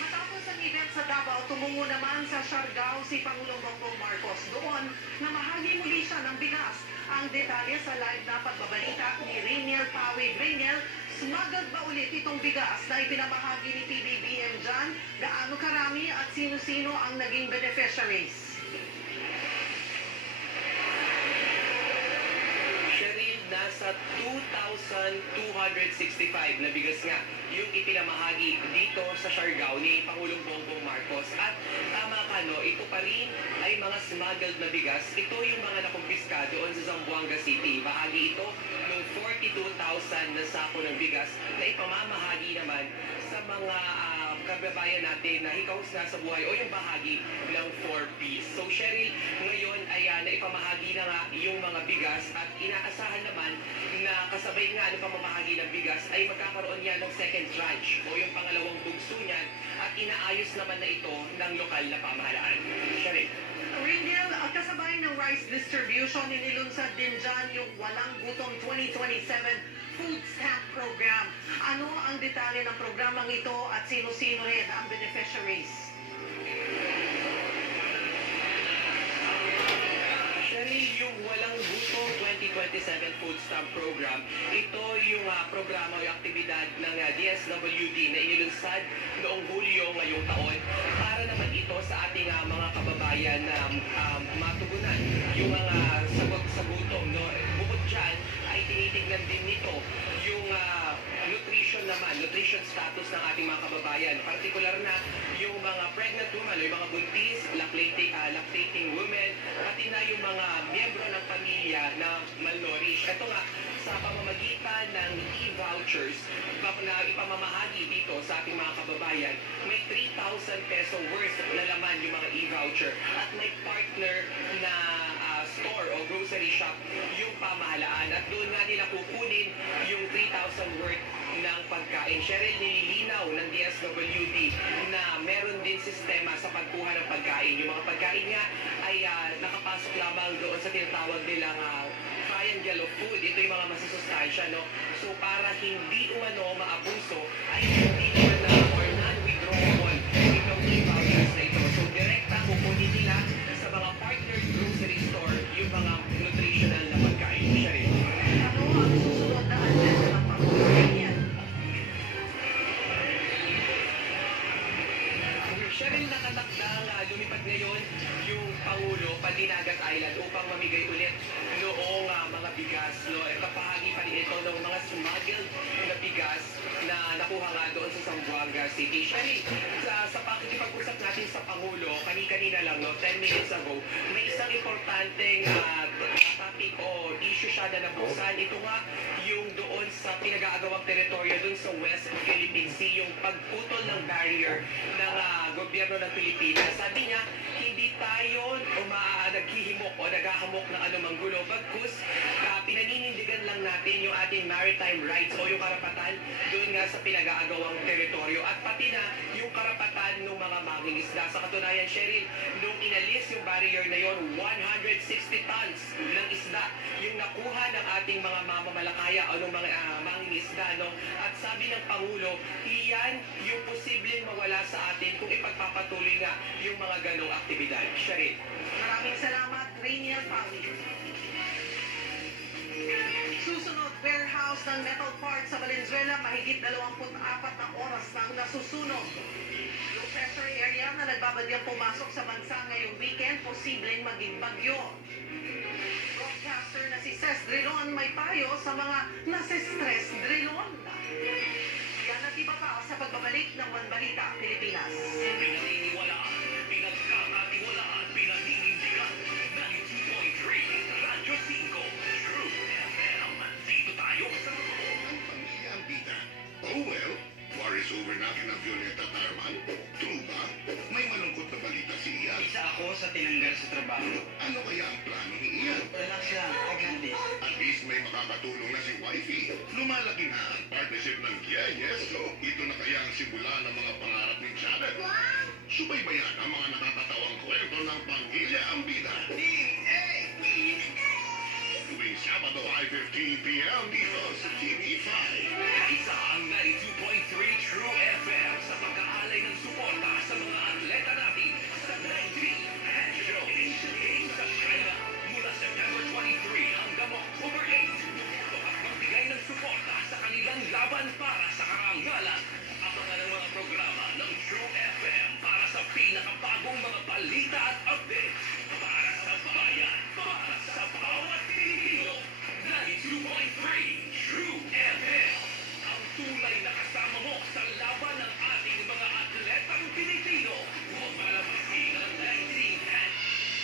Matapos ang event sa Davao, tumungo naman sa Siargao si Pangulong Bongbong Marcos. Doon, namahagi muli siya ng bigas. Ang detalye sa live na pagbabalita ni Rainiel Pawid. Rainiel, smuggled ba ulit itong bigas na ipinamahagi ni PBBM dyan? Gaano karami at sino-sino ang naging beneficiaries? Cheryl, nasa 2,265 na bigas nga yung ipinamahagi dito sa Siargao ni Pangulong Bongbong Marcos. At tama ka, no, ito pa rin ay mga smuggled na bigas. Ito yung mga nakumpiska doon sa Zamboanga City. Bahagi ito ng 42,000 na sako ng bigas na ipamamahagi naman sa mga kababayan natin na hikaws na sa buhay o yung bahagi ng 4Ps. So Cheryl, ngayon ay naipamahagi na nga yung mga bigas at inaasahan naman na kasabay nga ng pamamahagi ng bigas ay magkakaroon yan ng second tranche o yung pangalawang bugso niyan at inaayos naman na ito ng lokal na pamahalaan. Cheryl. Rainiel, kasabay ng rice distribution, inilunsad din dyan yung Walang Gutom 2027 Food Stamp Program. Ano ang detalye ng programang ito at sino-sino rin ang beneficiaries? Cheryl, yung Walang Gutom 2027 Food Stamp Program, ito yung programa o aktibidad ng DSWD na inilunsad noong Hulyo ngayong taon para naman ito sa ating mga kababayan na matugunan yung mga sagot sa gutom. No? Bukod dyan, ay tinitignan din nito yung nutrition status ng ating mga kababayan. Partikular na yung mga pregnant women, yung mga buntis, lactating women, pati na yung mga miyembro ng pamilya na malnourished. Ito nga, sa pamamagitan ng e-vouchers na ipamamahagi dito sa ating mga kababayan, may 3,000 peso worth na laman yung mga e-voucher at may partner na store o grocery shop yung pamahalaan at doon nga nila kukunin yung 3,000 worth ng pagkain. Cheryl, nililinaw ng DSWD na meron din sistema sa pagkuha ng pagkain. Yung mga pagkain nga ay nakapasok lamang doon sa tinatawag nilang triangle of food. Ito yung mga masasustansya, no? So para hindi umano maabuso ay hindi naman na sa mga partner grocery store yung mga nutritional na pagkain. Siya rin. Ano ang susunod na agenda ng Pangulo? Siya rin nakatakdang lumipad ngayon yung Pangulo Padinagat Island upang mamigay ulit noong mga bigas. No? At kapahagi pa rin ito ng mga smuggled na bigas na nakuha nga doon sa Zamboanga City. Siya rin, sa pakikipag-usap natin sa Pangulo, kanina lang, no, 10 minutes ago, may isang importanteng topic o issue siya na nabuksan. Ito nga yung doon sa pinag-aagawang teritoryo doon sa West Philippine Sea, yung pagputol ng barrier ng gobyerno ng Pilipinas. Sabi niya, hindi tayo naghihimok o naghahamok ng anumang gulo. Bagkus, pinaninindigan lang natin yung ating maritime rights o yung karapatan doon nga sa pinag-aagawang teritoryo. At pati na yung karapatan ng mga mangingisda. Sa katunayan, Cheryl, nung inalis yung barrier na yon, 160 tons ng isda yung nakuha ng ating mga mamamalakaya o ng mga mangingisda. No? At sabi ng Pangulo, iyan yung posibleng mawala sa atin kung ipagpapatuloy nga yung mga ganong aktibidad. Cheryl. Maraming salamat, Rainier Pali. Susunod, warehouse ng metal parts sa Valenzuela, mahigit 24 na oras nang nasusunog. Yung pressure area na nagbabadyang pumasok sa bansa ngayong weekend, posibleng maging bagyo. Broadcaster na si Ces Drilon may payo sa mga nasistress Drilon. Yan at iba pa sa pagbabalik ng One Balita, Pilipinas. Pinaniniwalaan, pinagkakatiwalaan, pinaninindigan. 92.3 Radyo 5 True FM. Dito tayo sa totoo. Ang pamilya ang bida. Oh well, war is over na kina Violeta Tarman. True ba? May malungkot na balita si Ian. Isa ako sa tinanggal sa trabaho. Ano kaya ang plano ni Ian? Relax lang, I got this. At least may makakatulong na si Wifey. Lumalaki na ang partnership ng Yes, so ito na kaya ang simula ng mga pangarap ni Janet. Subaybayan ang mga nakakatawang kwento ng pamilya ang bida. Tuwing Sabado 5:15 p.m. dito sa TV5. Isa ang 92.3 True FM sa pag-aalay ng suporta sa mga atleta natin sa 93 National Asian Games sa China mula September 23 hanggang October 8. Ito at magbigay ng suporta sa kanilang laban para sa karangalan. Abangan ang mga programa ng True FM para sa pinakabagong mga balita at updates. Para sa bayan, para sa bawat Pilipino. 92.3 True FM. Ang tunay na kasama mo sa laban ng ating mga atletang Pilipino. Huwag malamasin ang 19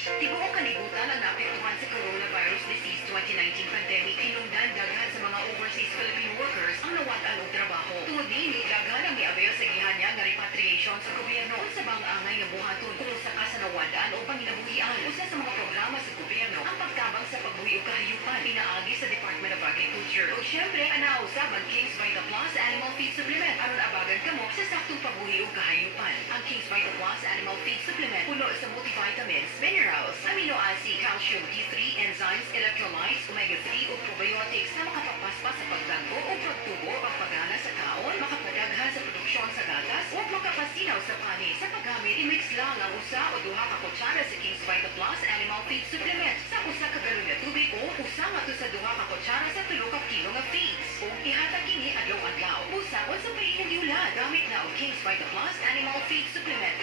Tibuok kalibutan ang naapektuhan sa coronavirus disease 2019 pandemic hinungdan daghan sa mga overseas Philippine workers ang nawatan og trabaho. Tungod niini daghan ang miabayo sa gihan nga repatriation sa gobyerno sa bang angay nga buhaton kung sa kasanawadan o panginabuhian. Usa sa mga programa sa gobyerno ang pagtabang sa pagbuhi og kahayupan pinaagi sa Department of Agriculture. Ug syempre anausab ang King's Vita Plus Animal Feed Supplement aron abagan kamo sa saktong pagbuhi og kahayupan. Ang King's Vita Plus Animal Feed Supplement puno sa multivitamins, minerals, amino acid, calcium, D3, enzymes, electrolytes, omega-3 ug probiotics na makapapaspas sa pagdanggo o pagtubo o pagpagana sa kaon, makapadaghan sa produksyon sa gatas o makapasinaw sa pani. Sa paggamit, i-mix lang ang usa o duha ka kutsara sa King's Vita Plus Animal Feed Supplement sa usa ka galon nga tubig o usa nga sa duha ka kutsara sa 3 ka kilo nga feeds. Kung ihatag kini adlaw-adlaw, busa o sa painong iulan, gamit na og King's Vita Plus Animal Feed Supplement.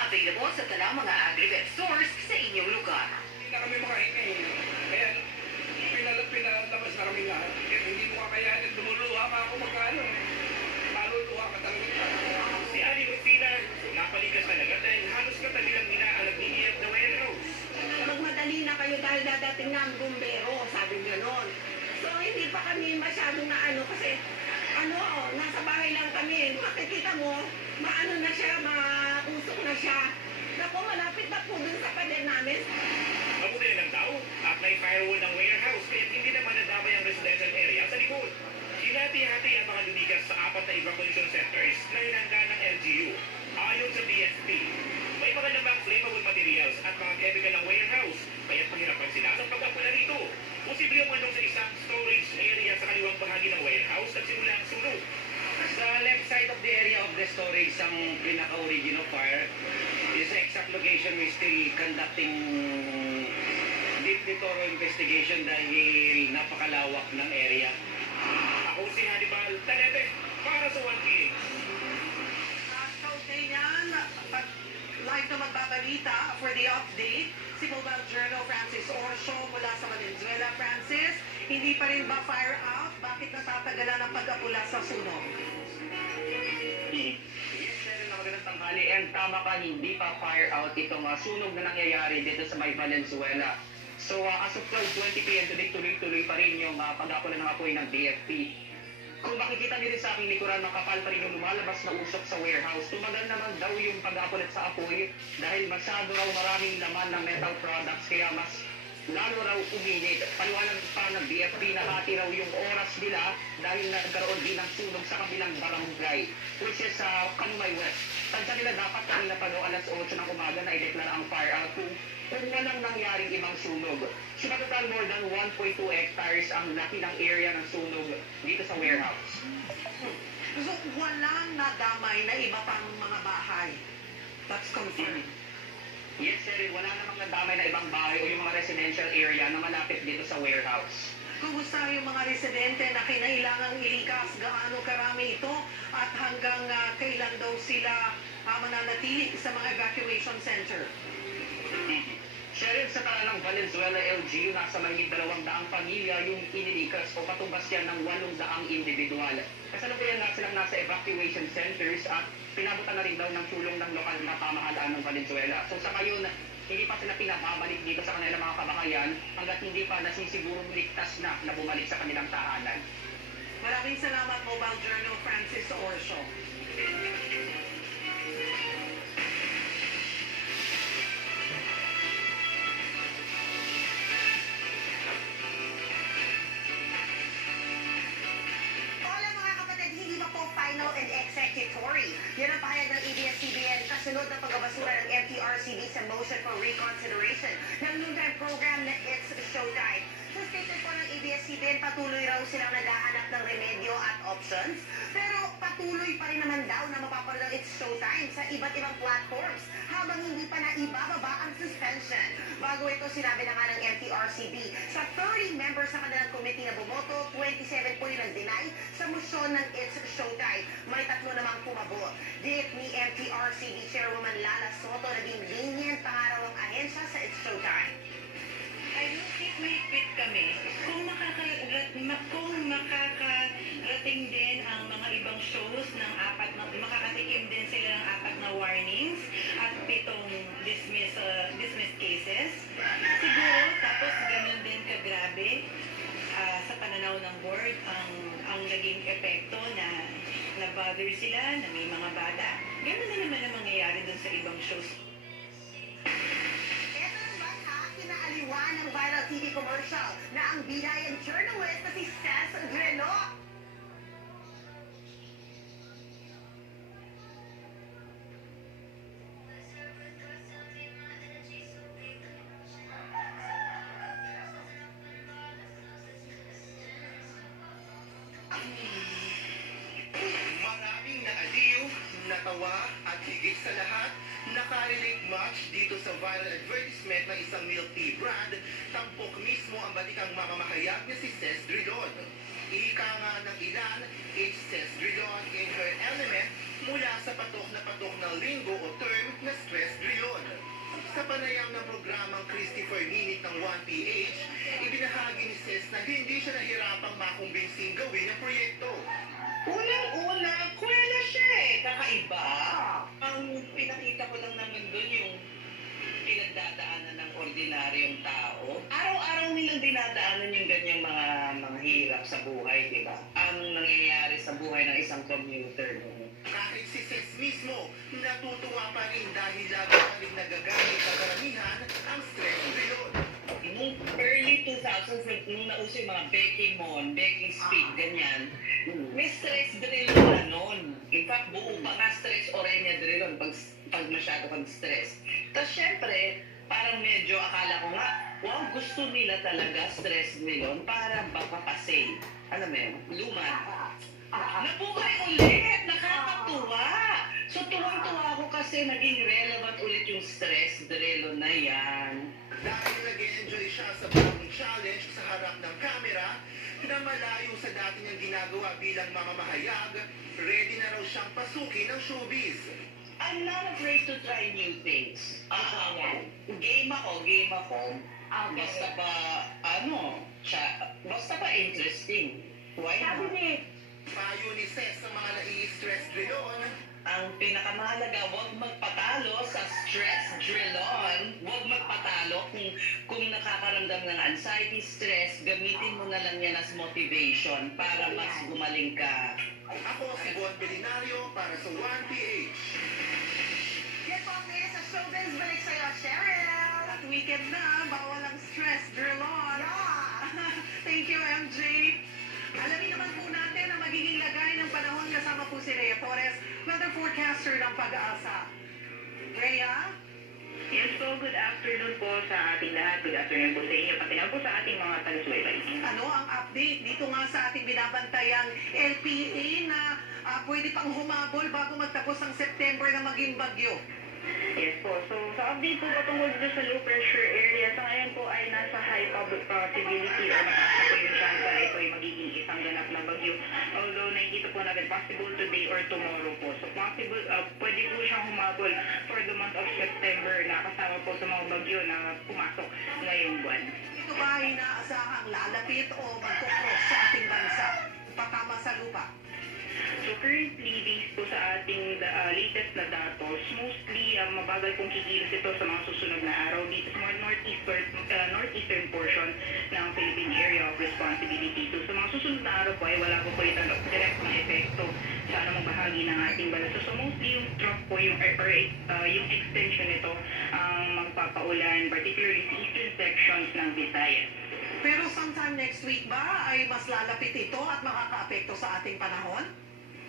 Available sa tanang mga agri-vet stores sa inyong lugar. Hindi na kami makahiting. Kaya pinalabas na kami lahat. Kaya hindi mo kakayanin. Lumuluha pa ako magkano. Maluluha ka talaga. Si Adi Rufina, napalikas talaga dahil halos katabi lang inaalag ni Ian na warehouse. Magmadali na kayo dahil dadating na ang bumbero, sabi niya noon. So hindi pa kami masyadong na kasi nasa bahay lang kami. Makikita mo, maano na siya, mausok na siya. Naku, malapit na po dun sa pader namin. Mabuti lang daw at may firewall ng warehouse kaya hindi naman nadamay ang residential area sa likod. Hinati-hati ang mga lumigas sa 4 na evacuation centers na hinanda ng LGU. Ayon sa BFP, may mga namang flammable materials at mga chemical ng warehouse kaya pahirapan sila sa pagkakula rito. Posible umandong sa isang storage area sa kaliwang bahagi ng warehouse at simula ang sunog. Sa left side of the area of the storage, ang pinaka-original fire, is the exact location we still conducting deep thorough investigation dahil napakalawak ng area. Ako si Hannibal Tanete para sa 1PH. Kaugnay niyan, at live na magbabalita for the update, si Mobile Journal Francis Orsio mula sa Valenzuela. Francis, hindi pa rin ba fire out? Bakit natatagalan ang pag-apula sa sunog? Yes, sir, magandang tanghali. And tama ka, hindi pa fire out itong sunog na nangyayari dito sa may Valenzuela. So as of 12:20 p.m. today, tuloy-tuloy pa rin yung pag-apula ng apoy ng BFP. Kung makikita niyo rin sa aking likuran, makapal pa rin yung lumalabas na usok sa warehouse. Tumagal naman daw yung pag-apulat sa apoy dahil masyado raw maraming laman ng metal products kaya mas lalo raw uminit. Paliwanag pa ng BFP na hati raw yung oras nila dahil nagkaroon din ng sunog sa kabilang barangay, which is sa Kanumay West. Tansya nila dapat kanina pa daw alas 8 ng umaga na ideklara ang fire out kung walang nangyaring ibang sunog. Sumatotal more than 1.2 hectares ang laki ng area ng sunog dito sa warehouse. So, walang nadamay na iba pang mga bahay. That's confirmed. Yes, sir. Wala namang nadamay na ibang bahay o yung mga residential area na malapit dito sa warehouse. Kumusta yung mga residente na kinailangang ilikas? Gaano karami ito? At hanggang kailan daw sila mananatili sa mga evacuation center? Sheriff sa talang Valenzuela LGU, nasa mahigit 200 pamilya yung inilikas o katumbas yan ng 800 individual. Kasalukuyan na silang nasa evacuation centers at pinabutan na rin daw ng tulong ng lokal na pamahalaan ng Valenzuela. So sa ngayon, hindi pa sila pinababalik dito sa kanilang mga kabahayan hanggat hindi pa nasisigurong ligtas na bumalik sa kanilang tahanan. Maraming salamat, Mobile Journal Francis Orsio. Final and executory. Yan ang pahayag ng ABS-CBN kasunod ng pagbabasura ng MTRCB sa motion for reconsideration ng noontime program na It's Showtime. Sa statement po ng ABS-CBN, patuloy raw silang naghahanap ng remedyo at options, pero patuloy pa rin naman daw na mapapanood ang It's Showtime sa iba't ibang platforms habang hindi pa na ibababa ang suspension. Bago ito, sinabi na nga ng MTRCB, sa 30 members ng kanilang committee na bumoto, 27 po yung nag-deny sa motion ng It's Showtime. May 3 namang pumabot. Diit ni MTRCB Chairwoman Lala Soto, naging lenient pa nga raw ang ahensya sa It's Showtime. I don't think mahigpit kami. Kung makakarating din ang mga ibang shows ng makakatikim din sila ng 4 na warnings at 7 dismissed cases. Siguro, tapos ganun din kagrabe sa pananaw ng board ang naging epekto na na-bother sila, na may mga bata. Ganun na naman ang mangyayari dun sa ibang shows. Aliwa ng viral TV commercial na ang binayang journalist na si Stas Dreno. Maraming naaliw, natawa at higit sa lahat, nakarelate much dito sa viral advertisement ng isang milk tea brand, tampok mismo ang batikang mamamahayag na si Ces Drilon. Ika nga ng ilan, it's Ces Drilon in her element mula sa patok na linggo o term na stress Drilon. Sa panayam ng programang Christopher Minute ng 1PH, ibinahagi ni Ces na hindi siya nahirapang makumbinsing gawin ang proyekto. Unang-una, kwela siya kakaiba. Ang pinakita ko lang naman doon yung pinagdadaanan ng ordinaryong tao. Araw-araw nilang dinadaanan yung ganyang mga hirap sa buhay, di ba? Ang nangyayari sa buhay ng isang commuter. Kahit si Ces mismo, natutuwa pa rin dahil lagi pa rin nagagamit sa karamihan ang stress Drilon. Nung early 2000s, nung nauso yung mga baking speak, ganyan, may stress drill na nun. In fact, buo pa nga stress orenya drill pag masyado kang stress. Tapos syempre, parang medyo akala ko nga, wow, gusto nila talaga stress nilon para makapasay. Alam mo yun? Luma. Nabuhay ulit! Nakakatuwa! So tuwang-tuwa ako kasi naging relevant ulit yung stress drelo na yan. Dahil nag-enjoy siya sa bagong challenge sa harap ng kamera, na malayo sa dati niyang ginagawa bilang mamamahayag, ready na raw siyang pasukin ng showbiz. I'm not afraid to try new things. Game ako. Basta pa, basta pa interesting. Why not? Payo ni Seth sa mga nai-stress drilon, Ang pinakamahalaga, huwag magpatalo sa stress drillon. Huwag magpatalo kung nakakaramdam ng anxiety, stress, gamitin mo na lang yan as motivation para mas gumaling ka. Ako si Bon Belinario para sa 1PH. Yan po ang latest sa showbiz. Balik sa'yo, Cheryl. At weekend na, bawal ang stress drillon. Thank you, MJ. Alamin naman po natin ang magiging lagay ng panahon kasama po si Rhea Torres, weather forecaster ng Pag-asa. Rhea? Yes po, good afternoon po sa ating lahat. Good afternoon po sa inyo, pati na po sa ating mga taga-subaybay. Ano ang update dito nga sa ating binabantayang LPA na pwede pang humabol bago magtapos ang September na maging bagyo? Yes po, so sa update po patungkol dito sa low pressure area, sa ngayon po ay nasa high possibility o mataas na po yung chance na ito ay magiging isang ganap na bagyo. Although nakikita po natin possible today or tomorrow po. So possible, pwede po siyang humabol for the month of September na kasama po sa mga bagyo na pumasok ngayong buwan. Ito ba ay inaasahang lalapit o magkukross sa ating bansa? Patama sa lupa? So currently, based po sa ating latest na datos, mostly mabagal pong kikilos ito sa mga susunod na araw dito sa mga northeastern portion ng Philippine Area of Responsibility. So sa mga susunod na araw po ay wala po ito direct na epekto sa anumang bahagi ng ating bansa. So mostly yung trough po, yung extension nito ang magpapaulan, particularly sa eastern sections ng Visayas. Pero sometime next week ba ay mas lalapit ito at makakaapekto sa ating panahon?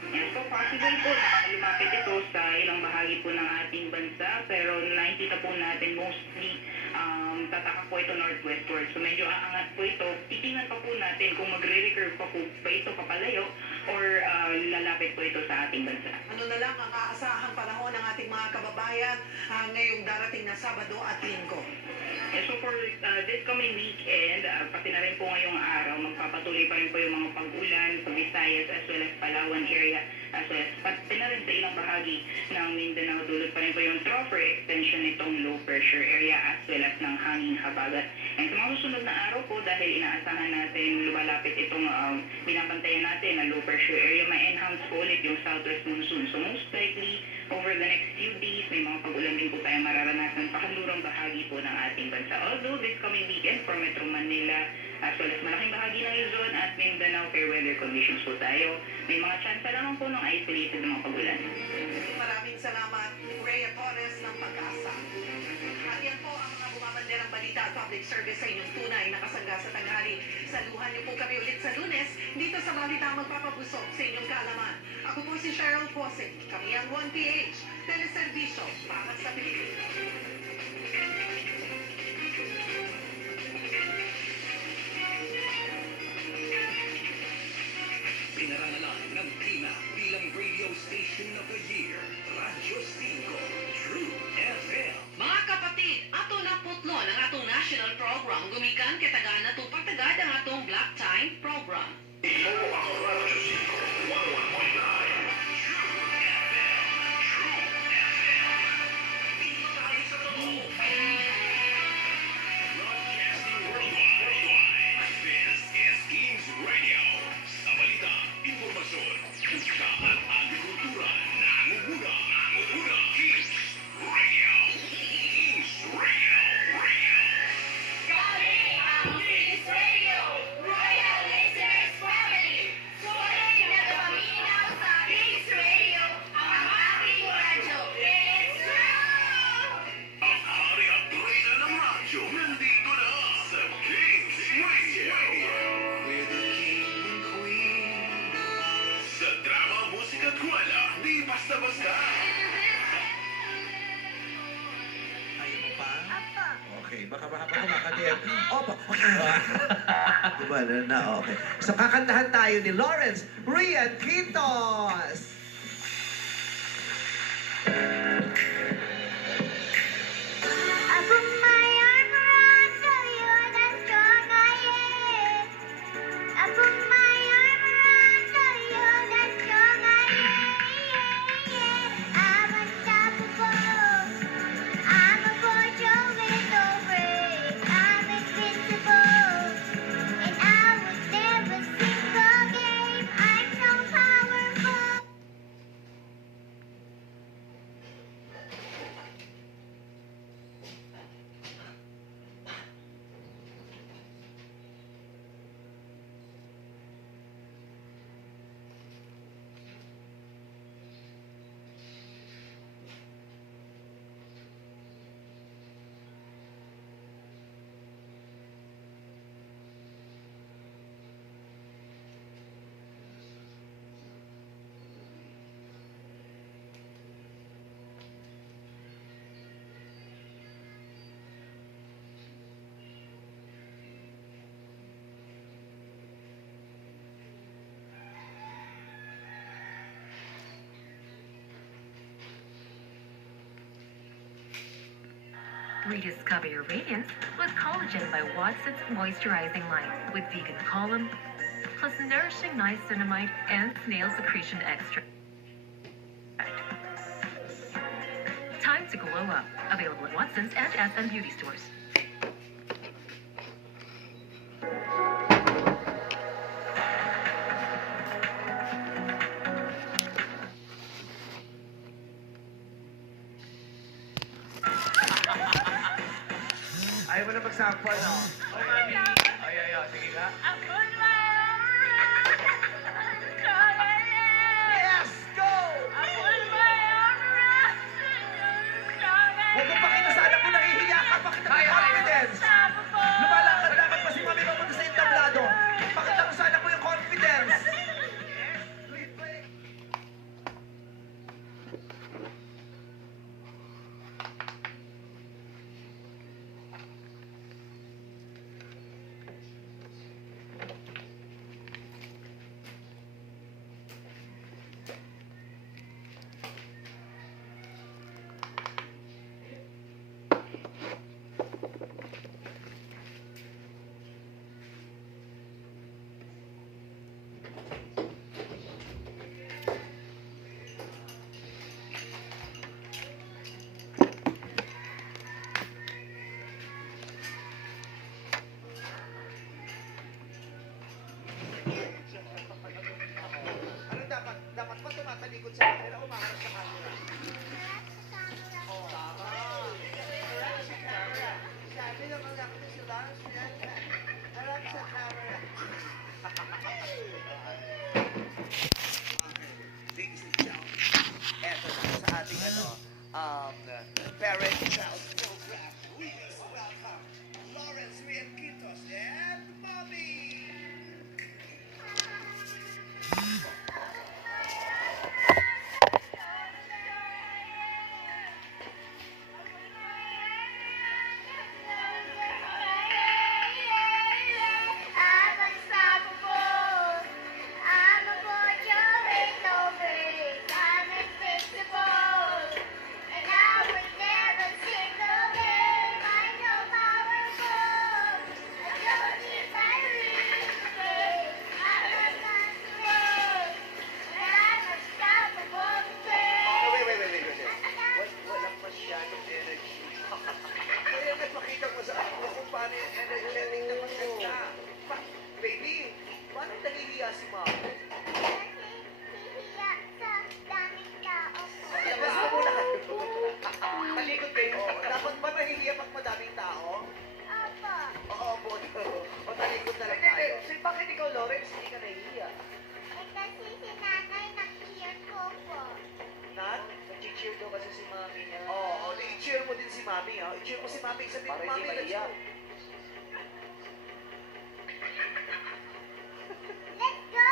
Yes po, possible po na lumapit ito sa ilang bahagi po ng ating bansa, pero nakikita po natin mostly tataka po ito northwestward. So medyo aangat po ito. Titingnan pa po natin kung magre-recurve pa po ba ito papalayo or lalapit po ito sa ating bansa. Ano na lang ang aasahang panahon ng ating mga kababayan ngayong darating na Sabado at Linggo? Yeah, so for this coming weekend, pati na rin po ngayong araw, magpapatuloy pa rin po yung mga pag-ulan sa Visayas as well as Palawan area, as well as pati na rin sa ilang bahagi ng Mindanao. Dulot pa rin po yung trough or extension nitong low pressure area as well as ng hangin habagat. And sa mga susunod na araw po, dahil inaasahan natin lumalapit itong binabantayan natin na low pressure area, ma-enhance po ulit yung southwest monsoon. So most likely, over the next few days, may mga pag-ulan din po tayong mararanasan sa kanlurang bahagi po ng ating bansa. Although this coming weekend for Metro Manila, as well as malaking bahagi ng Luzon at Mindanao, fair weather conditions po tayo. May mga chance naman po ng isolated na mga pag-ulan. Maraming salamat, Rhea Torres ng Pag-asa. At yan po ang mga bumabanderang balita at public service sa inyong tunay na kasangga sa tanghali. Saluhan niyo po kami ulit sa Lunes dito sa Balita Magpapabusog sa inyong kaalaman. Ako po si Cheryl Posig. Kami ang 1PH, teleservisyo para sa Pilipinas. Pinaralan ng Tina bilang Radio Station of the Year, Radyo 5, True FM. Mga kapatid, ato na putlo ng atong national program gumikan katagaan na patagad ang atong Black Time program. Ito ang Radyo 5, 101.9, True FM. True FM. Dito tayo sa totoo. Broadcasting worldwide. This is Kings Radio. Sa balita, impormasyon, musika at agrikultura. Nangunguna. Kings Radio. Kings Radio. Kami ang Kings Radio, Royal Listeners Family. Tuloy na paminaw sa Kings Radio, ang aking radyo. It's true! Ang hari at reyna ng radyo. Nandito na sa Kings Radio. We're the king and queen. Sa drama, musika at kwala, di basta-basta. Ayaw mo pa? Okay, baka makakatiyag. Opo. Diba na, okay. So kakantahan tayo ni Lawrence Rian Quitos. Rediscover your radiance with Collagen by Watson's Moisturizing Line with vegan column, plus nourishing niacinamide and snail secretion extract. Time to glow up. Available at Watson's and SM Beauty stores. Ayaw mo na mag-sample, no? Ay, sige ka. Yes! Go! Huwag mong pakita sa anak mo, nahihiya ka. Pakita mo yung confidence. Lumalakad-lakad pa si Mami papunta sa entablado. Pakita mo sa anak mo yung confidence. Ano dapat? Dapat ba tumatalikod sa camera o maharap sa camera? Oo, tama. Harap sa camera. Sabi ng anak ko si Lance, harap sa camera. Ladies and gentlemen, eto na sa ating parent-child program. Please welcome Lawrence Rian Quintos and Mommy! Walang masyadong energy. Kaya nagpakita mo sa akin kung paano yung energetic na maganda. Baby, paano nahihiya si Mama? Labas mo muna kayo. Talikod kayo. Dapat ba nahihiya pag madaming tao? Oo, bono. O talikod na lang tayo. Bakit ikaw, Lawrence, hindi ka nahihiya? Nat? Nag-cheer daw kasi si Mami niya. Oo, i-cheer mo din si Mami, ha? I-cheer mo si Mami. Sabihin mo, Mami, let's go. Yeah, let's go!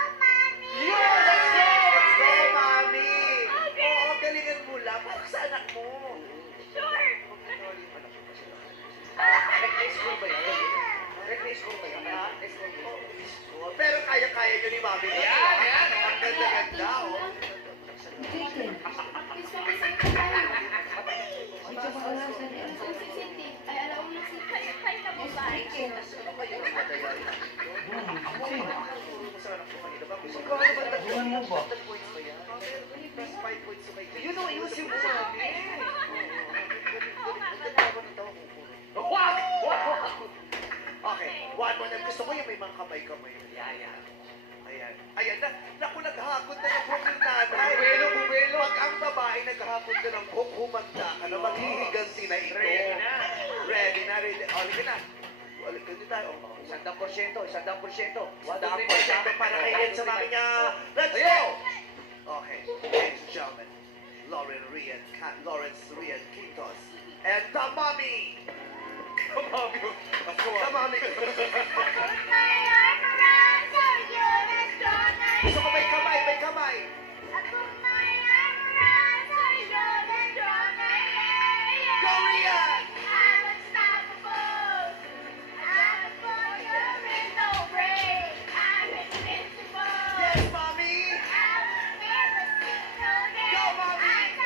Let's go, Mami! Oo, galingan mo lang. Parang sa anak mo. Sure! Next school ba yan? Next school ba yan? Next school ba yan? Pero kaya-kaya nyo ni Mami. Yan! Ang ganda-ganda, oh. Yun ang ayusin mo sa amin. Okay, one more time. Gusto ko yung may mga kamay-kamay. Ayan. Ayan na. Naku, naghahakot na ng buhok yung nanay. Buwelo. Pag ang babae naghahakot na ng buhok, humanda ka na. Maghihiganti na ito. Ready na. Oli ka na. Oli ka na tayo. 100%. 100% para kay Ed sa mami niya. Let's go! Okay. Ladies and gentlemen, Lawrence Rian Quintos and the mommy! The mommy! Gusto ko may kamay! Go, Rian! Yes, mommy! Go, mommy!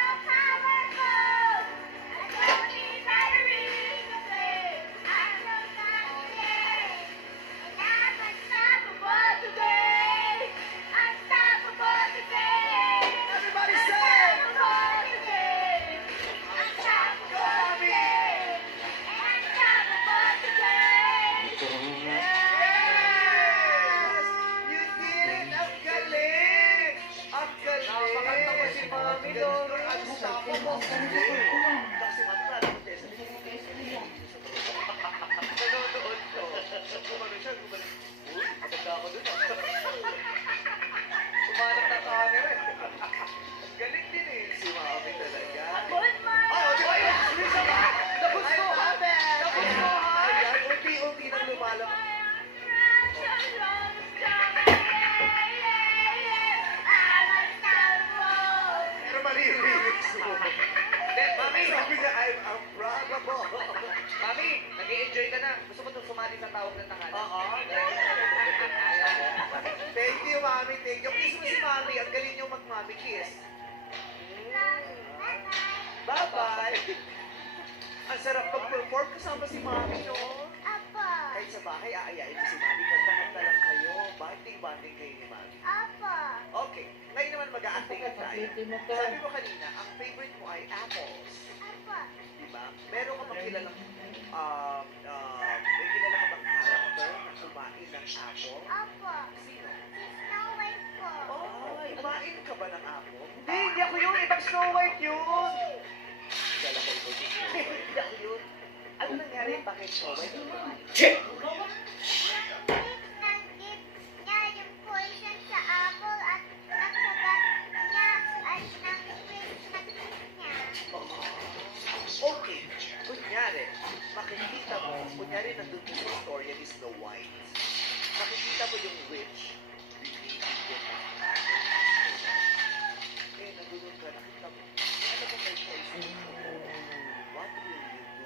Oo. Thank you, Mami. Thank you. Kiss mo si Mami. Ang galing yung mag-Mami kiss. Bye-bye. Ang sarap mag-perform kasama si Mami, no? Apo. Kahit sa bahay, aayain mo si Mami. Kanta-kanta lang kayo. Banding-banding kayo ni Mami. Apo. Okay. Ngayon naman mag-a-acting tayo. Sabi mo kanina, ang favorite mo ay apples. Apo. Diba? Meron ka bang kilalang, may kilala ka bang character na kumain ng apple? Apo. Sino? Si Snow White po. Ay, kumain ka ba ng apple? Hindi ako yun. Ibang Snow White yun. Kala ko ikaw si Snow White. Hindi ako yun. Ano nangyari? Bakit Snow White? Nag-give niya yung poison sa apple at nagsagat niya at nang-switch na kiss niya. Okay. Kunyari, makikita mo, kunyari nandun sa storya ni Snow White. Makikita mo yung witch, binibigyan ng eh, nandun ka, nakita mo. Ano ba may poison? What will you do?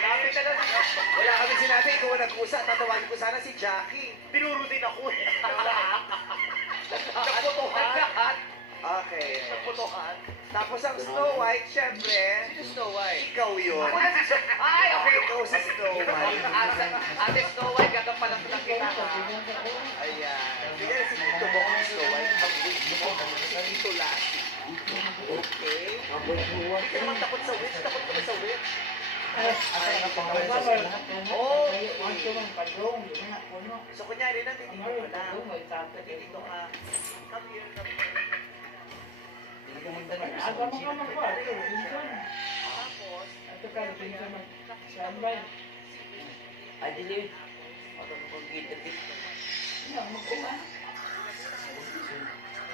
Lapit na lang. Wala kami sinabi, ikaw ang nag-usa. Tatawagin ko sana si Jackie. Tinuro din ako eh. Nagputuhan lahat. Okay. Nagputuhan. Tapos ang Snow White, syempre. Sino Snow White? Ikaw yun. Ako na si Snow Ay, okay. Ikaw si Snow White. Ate Snow White, gagampalang lang kita. Ayan. Sige, si Tito mo kung Snow White. Ang witch mo, si Tito Lassie. Okay. Hindi ka naman takot sa witch. Takot ka ba sa witch? So, kunyari, nandito ka lang. Nandito ka. Come here, come here.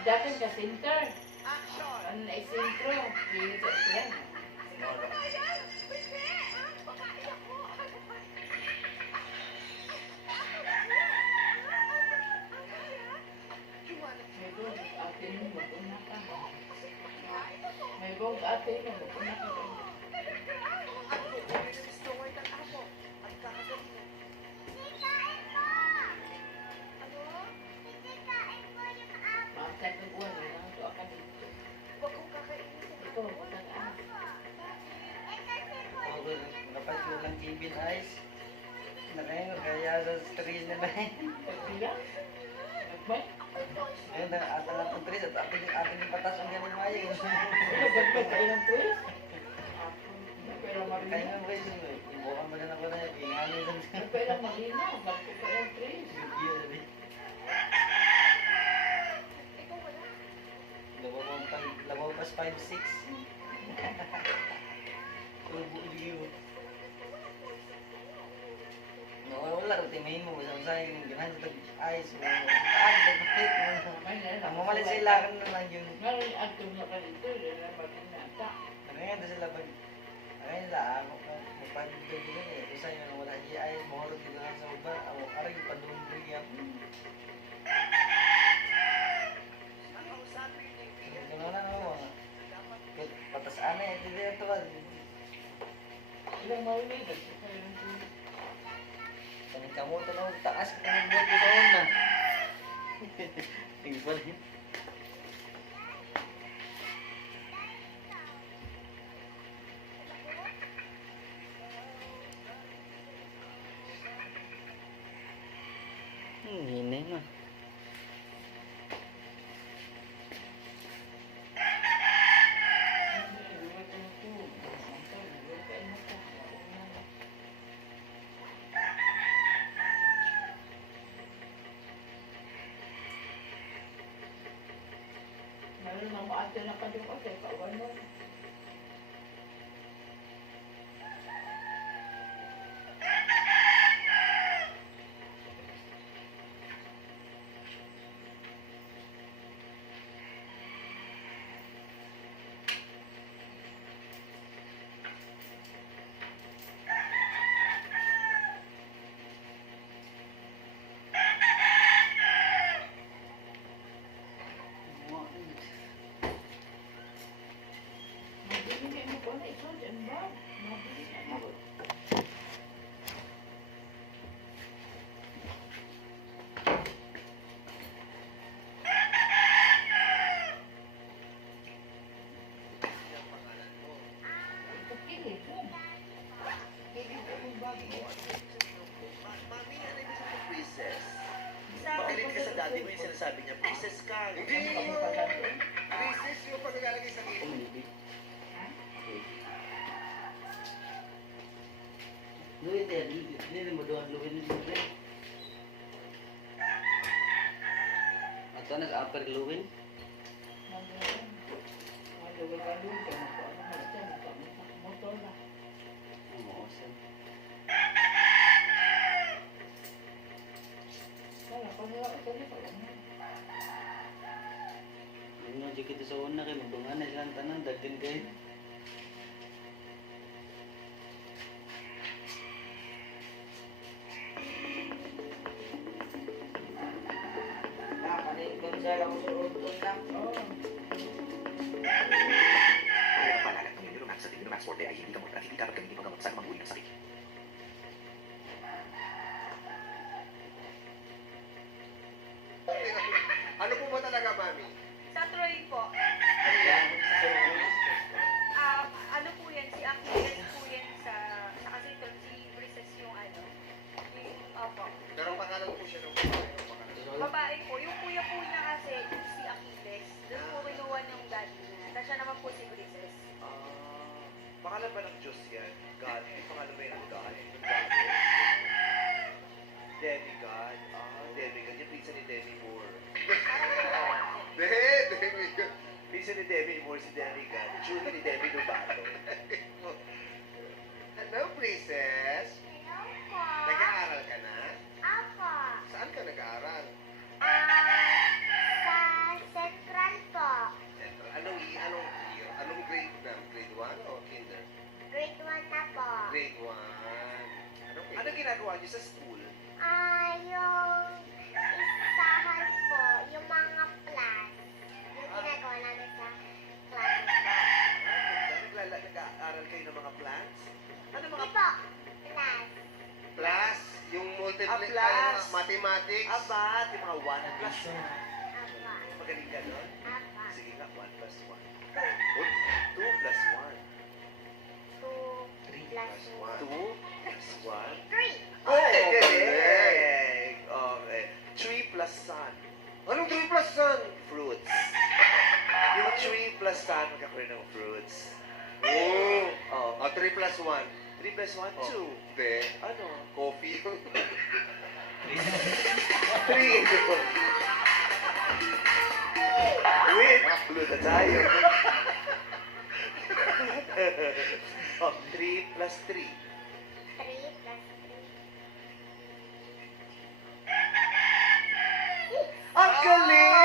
Dapat ka center. Ano na isentro? Dito sa yan. May bog ate mo, mag-una ka. May bog ate mo, mag-una ka. Makan ng uwan, lang ito akan dito. Ito, patang anak. Dapat ko lang kibin ice. Nakain, kaya sa screen na ba? Pagpila? Nagbay? Ayun, ata lang ang tris at ating patas ang ganun maya. Nagagpay kayo ng twist? Pero Kaya marina. nga guys, ibukan ba na ako na yung ingani lang. Pero marina, bagko kayo ng twist. Labaw pas 5'6". Tubo liyo. Wala ko timahin mo, sa yung ganahan sa ayos mo. Dagpit mo. Ang mamalit sila kan na lang yun. Ngayon, atum na ka dito, na marina ata. Ano yan, sila pag... Ay, lang, magpapagod ka dito eh. Isa yun, wala di ayos, mahulog dito lang sa uba. Aray, padunggoy yan. Gano'n na ako. Patas anay, hindi rin ito ba? Ilang maulit, at kayo ng twist. Kanin kamu ito na, taas ka ng buwan ko sa una. Tingin pa rin. Hinay na. Meron ang maate na ka doon kasi, kawan mo. daddy mo yung sinasabi niya, princess ka. Hindi yung recess yung pag nagalagay sa ngipin. Luwin yan, hindi mo doon luwin libre. At nag-upper luwin? Umuosan. Yung nga kita sa una kayo, magbungan na silang tanan, dagdin kayo. Kaya ang palalat ng Immunomax at Immunomax Forte ay hindi gamot at hindi dapat gamitin paggamot sa anumang uri ng sakit. Ano po ba talaga, mami? Sa Troy po. Ano po yan, si Achilles po yan sa kasi ito, si Princess yung ano. Opo. Pero ang pangalan po siya nung Babae po. Yung kuya po niya kasi, si Achilles. Doon po kinuha niyong daddy niya. Tapos siya naman po si Princess. Pangalan ba ng Diyos yan? God. Yung pangalan ba yan ng God? Demigod. Demigod. Yung pizza ni Demi Moore. Demigod. Pizza ni Demi Moore si Demigod. Julie ni Demi Lovato. Hello, princess. Hello po. Nag-aaral ka na? Apo. Saan ka nag-aaral? Sa Central po. Anong year? Anong grade na? Grade 1 o kinder? Grade 1 na po. Grade 1. Ano ginagawa niyo sa school? Yung isahan po, yung mga plus. Yung ginagawa namin sa class po. Nag-aaral kayo ng mga plants? Ano mga... Hindi po. Plus. Plus, yung multiply, plus. mathematics. Abat, yung mga 1 plus 1. Apa. Magaling ka nun? Apa. Sige nga, 1 plus 1. 2 plus 1. 2 plus 1. 2 plus 1. 3. Oh, galing! Okay. 3 plus sun. Anong 3 plus sun? Fruits. Yung 3 plus sun, magkakaroon ng fruits. Oh. 3 plus 1. 3 plus 1, 2. Hindi. Ano? Coffee. 3. Wait! Blue na tayo. 3 plus 3. 3 plus 3. Ang galing!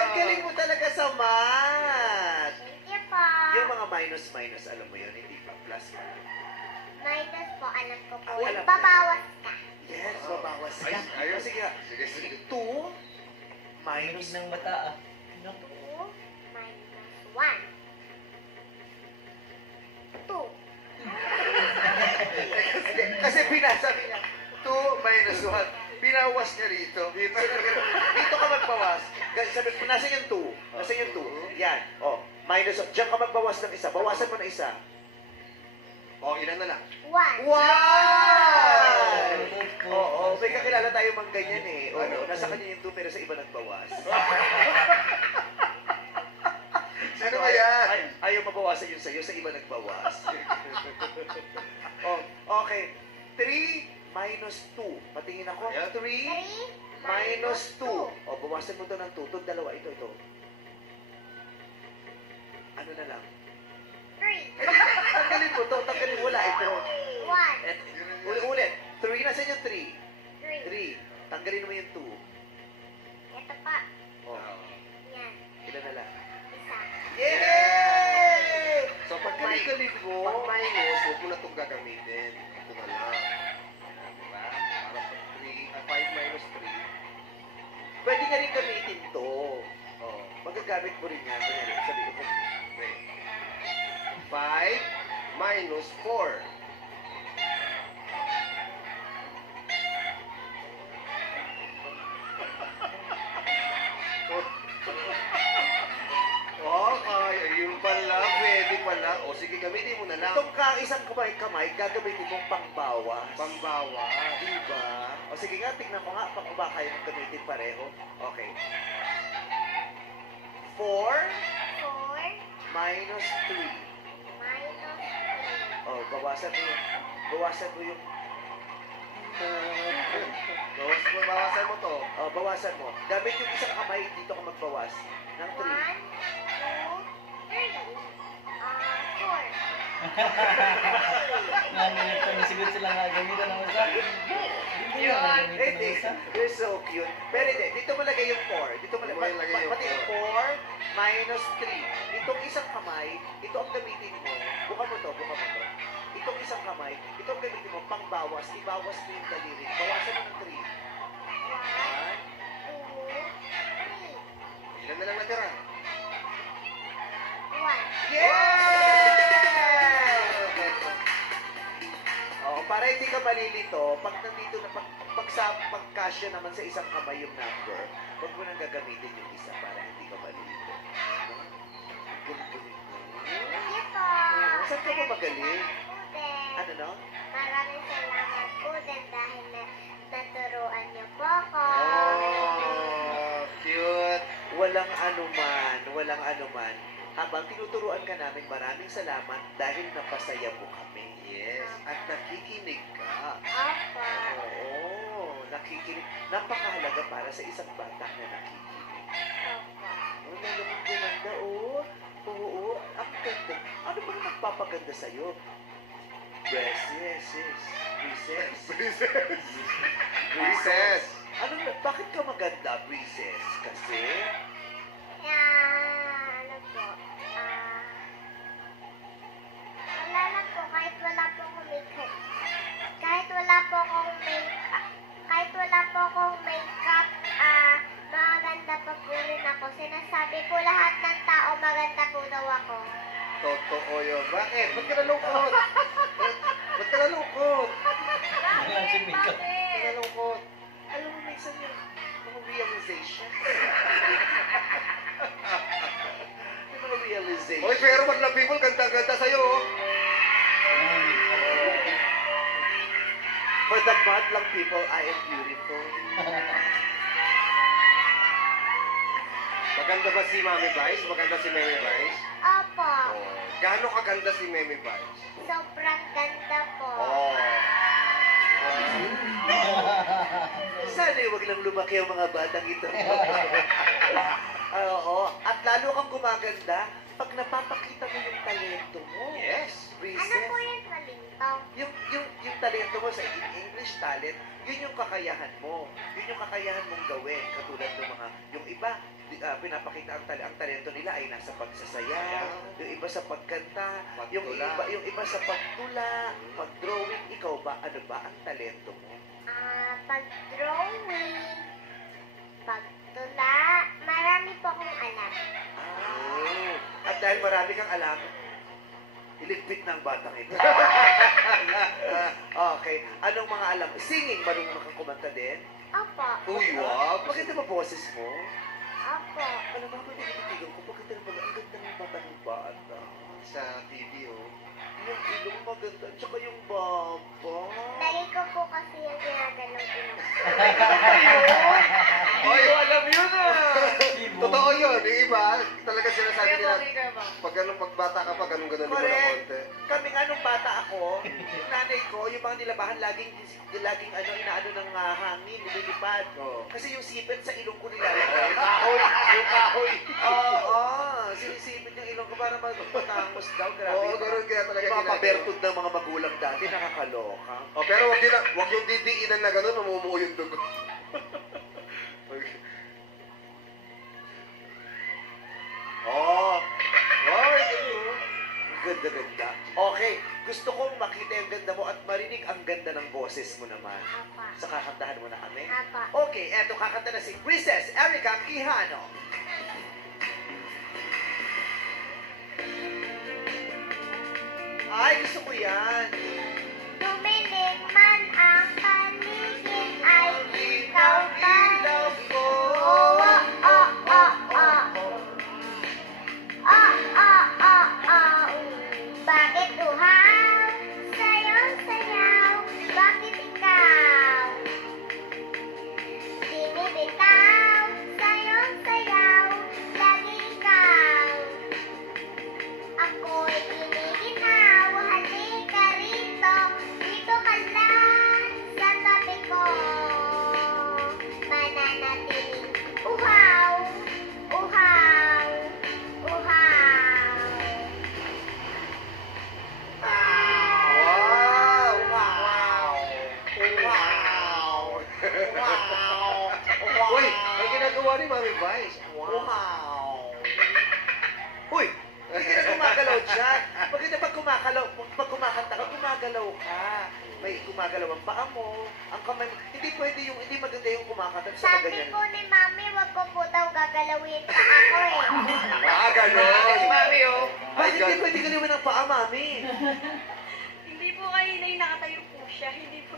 Ang galing mo talaga sa math! Thank you po. Yung mga minus, alam mo yun, hindi pa plus pa. Minus po, alam ko po. Alam mo. Babawas ka. Yes, babawas ka. Ayun. Sige nga. Sige, sige. 2 minus ng mata ah. 2 minus 1. 2. Kasi pinasabi niya, 2 minus 1. Pinawas niya rito. Dito ka magbawas. Sabi, nasan yung 2? Nasan yung 2? Yan. Oh, minus 1. Diyan ka magbawas ng isa. Bawasan mo na isa. Ilan na lang? 1. Oo, may kakilala tayo mang ganyan eh. Oo, nasa kanya yung 2 pero sa iba nagbawas. Sino ba yan? Ayaw mabawasan yun sa'yo, sa iba nagbawas. Okay. 3 minus 2. Patingin ako. 3 minus 2. Bawasan mo to ng 2. Itong dalawa. Ito. Ano na lang? 3. Tanggalin mo to. Tanggalin mo. Wala. Ito. 1. Ulit. 3. Nasaan yung 3? 3. 3. Tanggalin mo yung 2. Ito pa. Yan. Ilan na lang? Isa. Yay! So, pag Galing mo. Pag minus, huwag mo na itong gagamitin. Ito na lang. Diba? Para pag 5 minus 3. Pwede nga rin gamitin to. Magagamit mo rin yan. Sabi ko, 5 minus 4. Okay, ayun pala, pwede pala. O sige, gamitin mo na lang. itong isang kamay, gagamitin mong pangbawas. Pangbawas. Diba? O sige nga, tingnan ko nga, kung ba kayo gamitin pareho. Okay. 4 minus 3. Oh, bawasan mo yung... Bawasan mo to. Oh, bawasan mo. Gamit yung isang kamay, dito ka magbawas. Ng 3. 4. Siguro sila nga gamitan ng isa. Hindi nga gamitan ng isa. You're so cute. Pero hindi, dito mo lagay yung 4. Dito mo lagay yung 4 minus 3. Itong isang kamay, ito ang gamitin mo. Buka mo to. Itong isang kamay, ito ang gamitin mo, pangbawas. Ibawas mo yung daliri. Bawasan mo ng 3. 1, 2, 3. Ilan na lang natira? 1. Yeah! Oo, para hindi ka malilito, pag nandito na, pagkasya naman sa isang kamay yung number, huwag mo nang gagamitin yung isa para hindi ka malilito. Galing-galing mo. Saan ka ba magaling? Ano no? Maraming salamat po din dahil naturuan niyo po ako. Oh, cute. Walang anuman. Habang tinuturuan ka namin, maraming salamat dahil napasaya mo kami. Yes. At nakikinig ka. Opo. Oo, nakikinig. Napakahalaga para sa isang bata na nakikinig. Opo. Oh, nalamang gumanda, oh. Oo, ang ganda. Ano ba nagpapaganda sa'yo? Breezes. Ano, bakit ka maganda, Breezes? Kasi? Ano po, wala lang po, kahit wala po akong makeup, maganda pa po rin ako. Sinasabi po lahat ng tao maganda po daw ako. Totoo yun. Bakit? Ba't ka nalungkot? Ba't ka nalungkot? Nalungkot. Alam mo, minsan yun, mga realization. Yung mga realization. Oy, pero Madla People, ganda-ganda sa'yo, oh. For the Madlang people, I am beautiful. Maganda ba si Mami Vice? Maganda si Memi Vice? Opo. Gaano kaganda si Memi Vice? Sobrang ganda po. Sana huwag lang lumaki ang mga batang ito. Oo. At lalo kang gumaganda pag napapakita mo yung talento mo. Yes. Ano po yung talento? Yung talento mo sa English talent, yun yung kakayahan mo. Yun yung kakayahan mong gawin. Katulad ng mga, yung iba, pinapakita ang talento nila ay nasa pagsasayaw, yung iba sa pagkanta, yung iba sa pagtula, pag-drawing. Ikaw ba, ano ba ang talento mo? Pag-drawing, pagtula, marami po akong alam. At dahil marami kang alam, iligpit ng batang ito. Okay. Anong mga alam? Singing, marunong kang kumanta din? Opo. Uy, wow. Maganda ba boses mo? Opo. Alam mo, pwede kititigan ko. Pagkita ng ang ganda ng mata ng bata. Sa TV, oh. Yung ilong maganda, tsaka yung baba. Dali ko po kasi yung ginagalang ilong. Oy, alam yun Totoo yun. Yung iba, talaga sinasabi nila, pag pagbata ka pa, ganun-ganun mo na konti. Kami nga nung bata ako, yung nanay ko, yung mga nilabahan, laging inaano ng hangin, nililipad. Kasi yung sipit sa ilong ko nilalagay. Yung kahoy. Oo, sinisipit yung ilong ko para matangos daw. Grabe. Oo, ganun kaya talaga yung mga pabertud ng mga magulang dati, nakakaloka. Pero wag yung didiinan na ganun, mamumuo yung dugo. Ganda-ganda. Okay, gusto kong makita yung ganda mo at marinig ang ganda ng boses mo naman. Sa kakantahan mo na kami? Okay, eto kakanta na si Princess Erica Quijano. Ay, gusto ko yan. Tumiling man ang paligid ay ikaw pa. ko. Bakit uhaw? Sayaw, sayaw. Bakit ikaw? ni Mami Vice. Wow! Uy! Hindi ka gumagalaw dyan. Maganda pag kumakanta ka, gumagalaw ka. May gumagalaw ang paa mo, ang kamay mo. Hindi maganda yung kumakanta sa Sabi ganyan. po ni Mami, wag ko po daw gagalawin pa ako eh. Ganon. Mami, oh. Bakit hindi pwede galiwan ng paa, Mami? Hindi po kanina yung nakatayo po siya. Hindi po.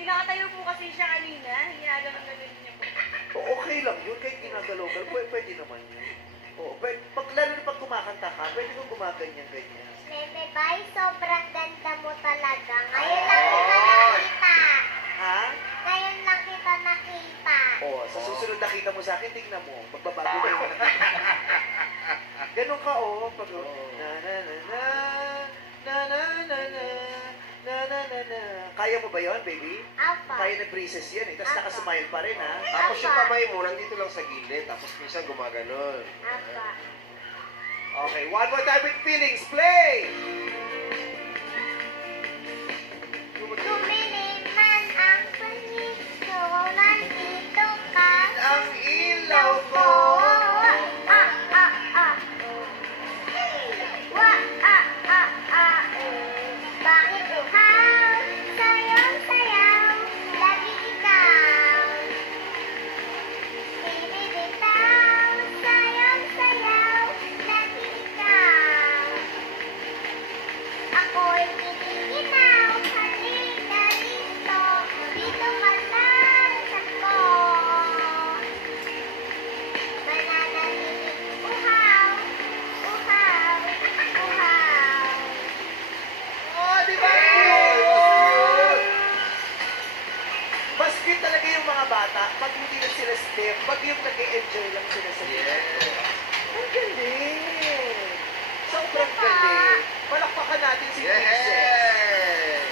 Yung nakatayo po kasi siya kanina. Ginaganon-ganon niya po. Okay lang yun, kahit ginagalaw ka, pwede naman yun. Oo, lalo na pag kumakanta ka, pwede kang gumaganyan-ganyan. Meme Bay, sobrang ganda mo talaga. Ngayon lang kita nakita. Ha? Ngayon lang kita nakita. Oo, sa susunod nakita mo sa akin, tingnan mo, magbabago na yung nakita. Ganon ka, pag na na na na na na na na na na na na. Kaya mo ba yun, baby? Apa. Kaya na breezes yan eh, tapos nakasmile pa rin, ha? Tapos yung kamay mo, nandito lang sa gilid, tapos minsan gumaganon. Apa. Okay, one more time with feelings, play! Tumilim man ang panig ko, nandito ka. Ang ilaw ko. Bakit uhaw, sayaw-sayaw, lagi ikaw. Bibitaw, sayaw-sayaw, lagi ikaw. Ako'y nililinaw, halika rito, dito malasan ko. Mananalilig, uhaw, uhaw, uhaw. Oh, di ba? Cute! Mas cute talaga yung mga bata pag hindi na sila stiff, pag yung nag-enjoy lang sila sa ginagawa. Ang galing! Sobrang galing! Palakpakan natin si Princess.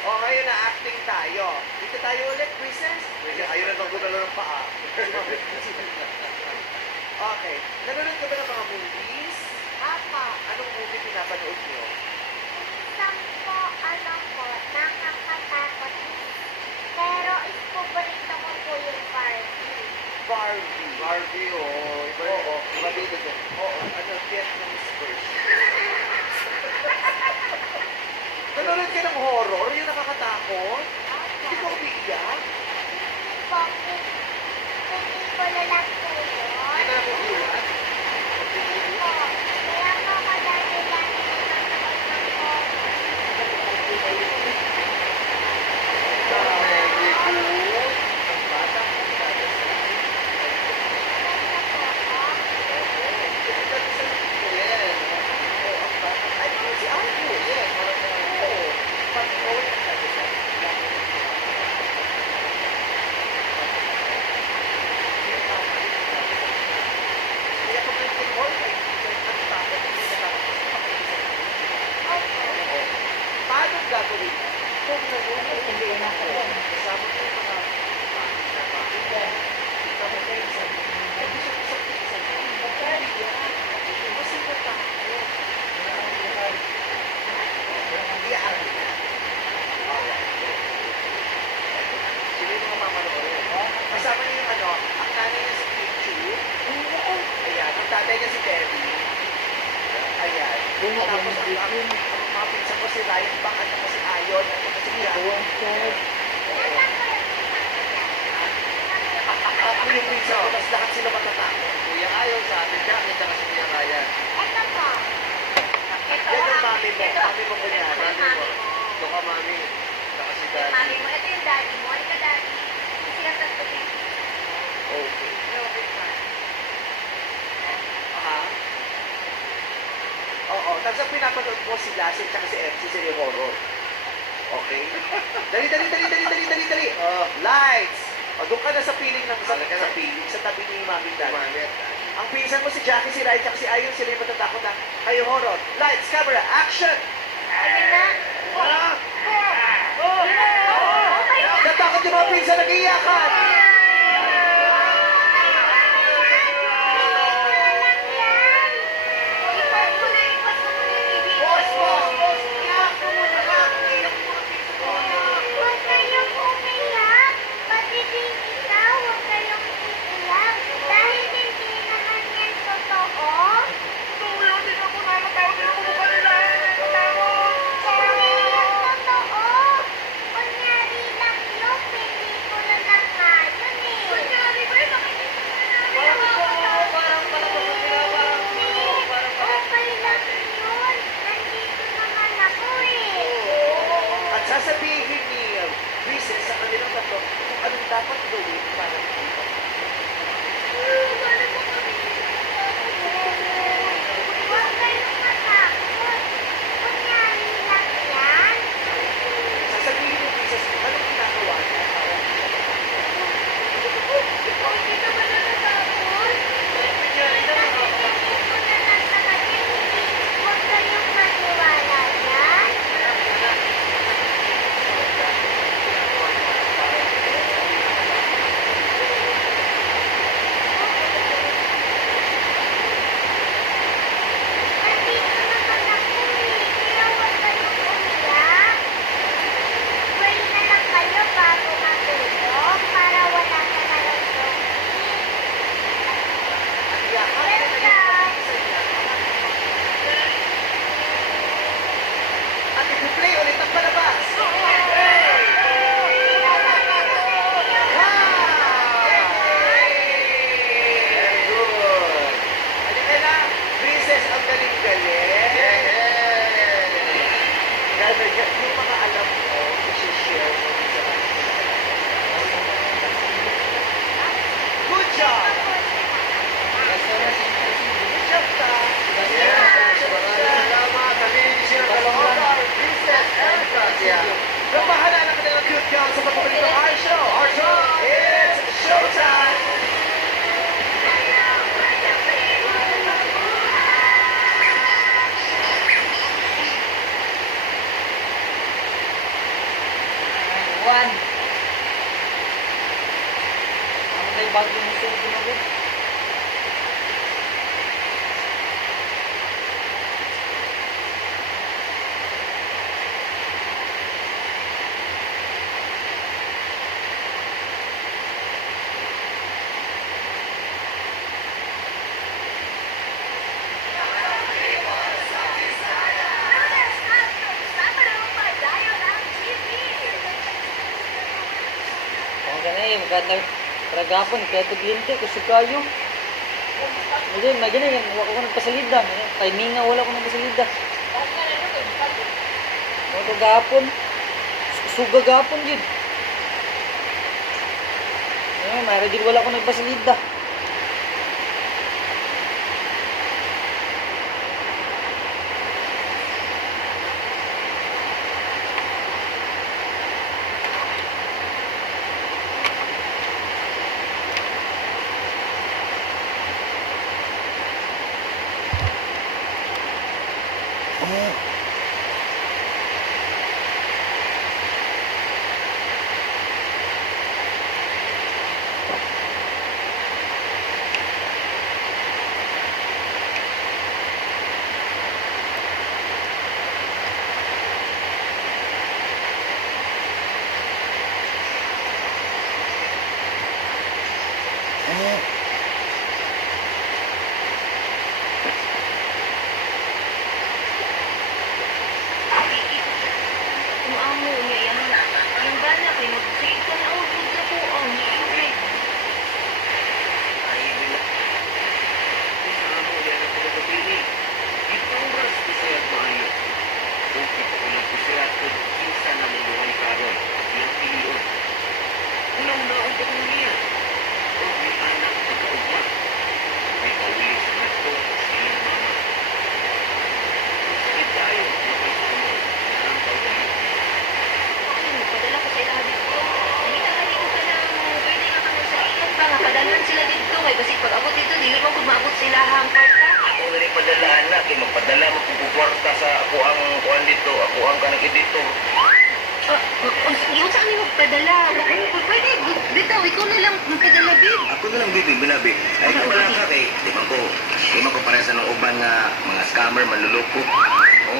O, ngayon na acting tayo. Dito tayo ulit, Princess. Ayaw na bang gumalaw ng paa. Okay. Nanonood ka ba ng mga movies? Apa. Anong movie pinapanood niyo? Isang po, nakakatakot. Pero paborito ko po yung Barbie. Barbie. Barbie, Iba oo. Iba dito din. Oo, Vietnamese version. Nanonood ka ng horror? Yung nakakatakot? Hindi ka umiiyak? Hindi ko na lang po yun. Hindi ka nagugulat? Hindi po. Kaya po madami-dami nanonood ng horror. Very good. Ang bata ko Yes. Ay, parang si Arthur. Yes. Oo. Pag-uwi na tayo sa kaya kung may football, ay nagtakot, hindi natakot sa kapatid. Paano gagawin mo? Kung nanonood hindi na ako, kasama ko yung mga kasama ko yung sa ay gusto ko sa pizza. Kasi natakot. Iyaan niya. Sila yung mga mamanood. Kasama niya yung ang nanay niya si Pichu. Ayan, ang tatay niya si Debbie. Ayan. Tapos ang mga pinsan ko si Ryan Bach at si Ayon at si Piano. Ako yung pinsan ko, tapos lahat sila matatakot. Kuya Ayon, sa atin Jackie, at si Kuya Ryan. Ito po. Yan ang mami mo. Mami mo kunyari. Mami mo. Ito ka mami. Saka si Yung daddy. mami mo. Ito yung daddy mo. Ika daddy. Sila tatlo yung Okay. Aha. Oo. Tapos ang pinapanood mo si Lassie at si MC sa horror. Okay? Dali. Lights! O, doon ka na sa piling ng sa tabi ni Mami Daddy. Ang pinsan mo si Jackie, si Ryan, at si Ayon, sila yung matatakot na kayo horror. Lights, camera, action! Ayun na. Natakot yung mga pinsan, nag-iiyakan! Huwag kayong umiyak. Pati din ikaw, huwag kayong job. Good job, ta. Yes, maraming salamat. Sabihin siya ng Caloocan, Princess Erica. Nabahala na kanilang cute girl sa pagpapalit ng our show. Our show is Showtime! One. Ano may bagong musuh ko na ko? Maganda ragapon kaya tuglinte ko sukayo. Maganda yan, wala ko nagpasalida. Timinga wala ko nagpasalida. Wala gapon. Suga gapon yun. Mayroon din wala ko nagpasalida.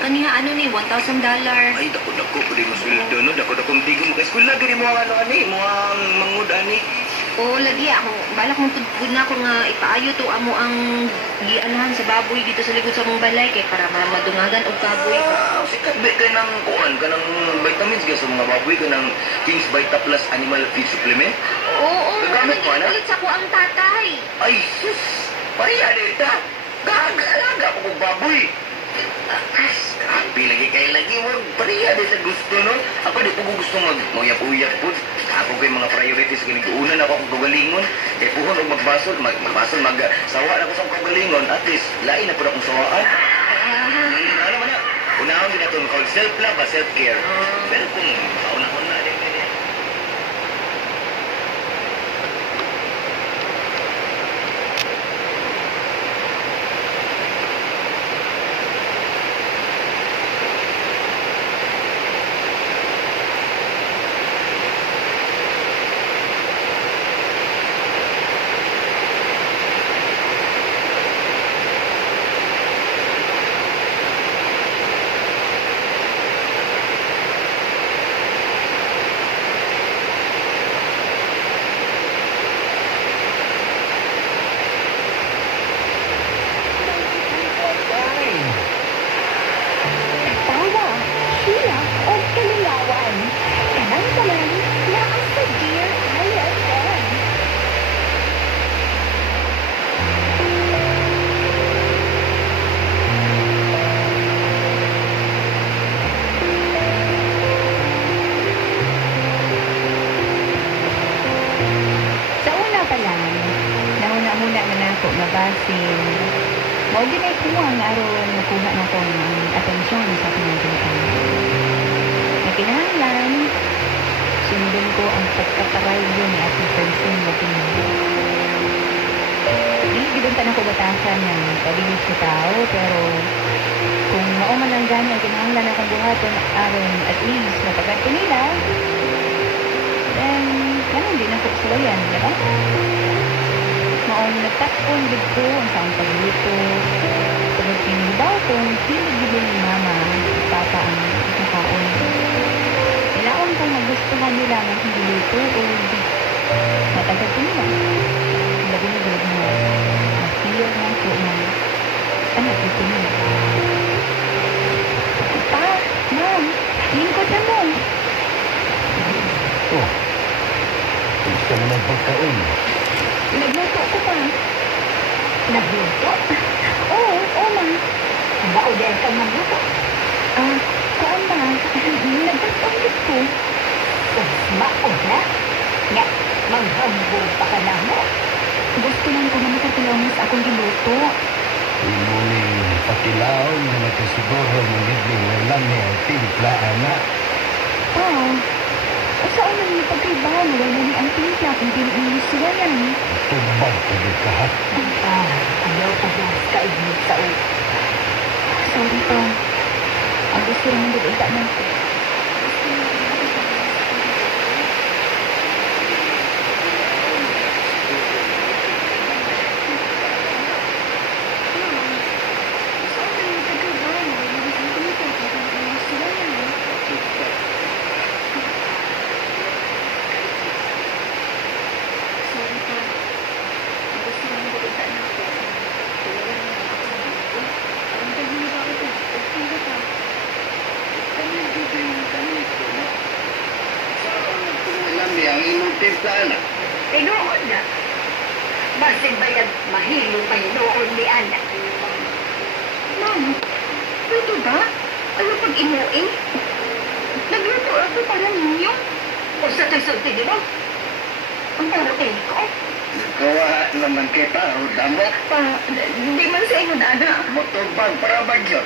Kaniha ano ni $1,000. Ay, dako-dako po di masweldo, no? Dako-dako matigo mo. Eskwela, gini mo ang ano, ani? Mo ang mangud, ani? Oo, lagi ako. Balak mong pud na ako nga ipaayo to amo ang gianahan sa baboy dito sa likod sa mong balay kay para madungagan og baboy. Sikat ba ka ng kuan, ka ng vitamins ka sa mga baboy, ka ng King's Vita Plus Animal Feed Supplement? Oo, gagamit mo, ana? Galit sa ko ang tatay. Ay, sus! Pariya dita! Gaga-alaga ko kong baboy! Grabe lagi kayo lagi mo. Pariya din sa gusto, no? Ako di po ko gusto mag-uyap-uyap po. Ako ko yung mga priorities. Ganituunan ako akong kagalingon. Kaya puhon o magbasol, sawa na ko sa kagalingon. At least, lain na po na akong sawaan. Ano man na? Unahon din na ito, called self-love, self-care. Pero kung kauna-una din, ako mabasin. Mao din ay kuha nga aron makuha na kong atensyon sa pinagdatan. Nakinahanglan, sundin ko ang pagkaparaydo ni Ate Francine Latinado. Dili gibantan ako batasan ng pabilis sa tao, pero kung mao man lang gani ang kinahanglan akong buhaton aron at least mapagat ko nila, then ganun din ako suwayan, di ba? Maong nagtakon gid ko ang saong pagluto. Tugod kinibaw kung hilig gid ni mama at papa ang kakaon. Kailangan kung magustuhan nila ang hindi luto o hindi. Matagal ko nila. Labi na gud mo. Mafeel na ko na anak ko nila. Pa, ma'am, lingkod na mo. Oh, gusto mo ng pagkaon? Nagluto ko pa. Nagluto? Oo, ma'am. Ba-order ka magluto? Kuan ba? Nagtatungkit ko. Ba-order? Nga, manghambog pa ka na mo. Gusto lang ko na makatilaw sa akong giluto. Imo ni patilaw na nakasiguro ng libing ng lami ang timpla, anak. Saan man yung pagkaibahan na wala ni ang timpla kung dinisuwayan? Tubag ko di ka, ha? Ayaw ko ba ka ignit sa ulo. Sorry pa. Ang gusto naman doon na. Lami ang imong timpla, anak. Tinuod na. Basin ba yan mahilo pa noon ni anak? Ma'am, pwede ba? Ano pag imuin? Nagluto ako para ninyo. O sa tusulti, di ba? Ang parating ko. Gawa naman kita, o damo. Di man sa inyo, Dada. Motubag para bagyo.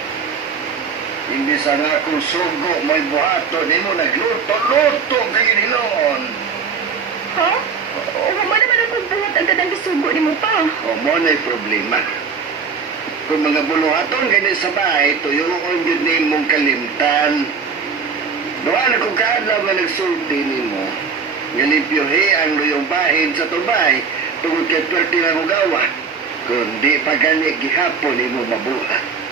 Hindi sana akong sugo mo'y buhato, di mo nagluto-luto kayo niloon. Ha? Wala naman akong buhat ang gadang gisugo ni mo pa. O mo na'y problema. Kung mga buluhaton ganyan sa bahay, tuyuon yun ni mong kalimtan. Doon ako kaadlaw nga nagsulti ni mo. Nga limpyohi ang luyong bahin sa tubay, tungod kay pwerte na gawa. Kung di pa gani gihapon ni mo mabuhat.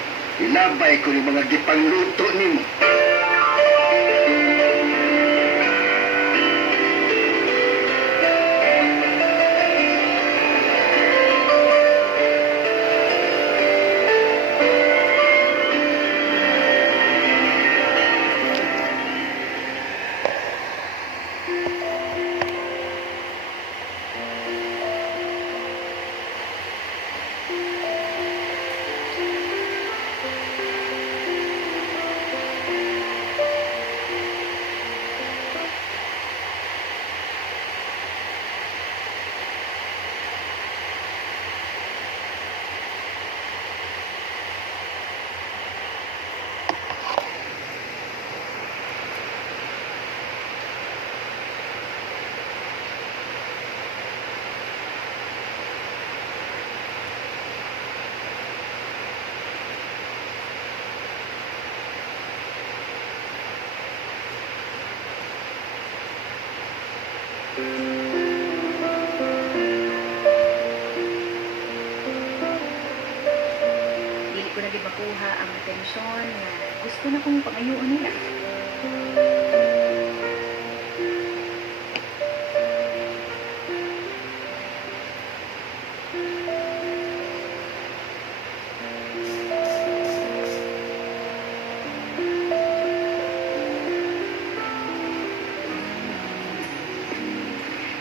Ilabay ko yung mga gipangluto ni mo. Dili ko na di makuha ang atensyon na gusto na kong pangayuan nila.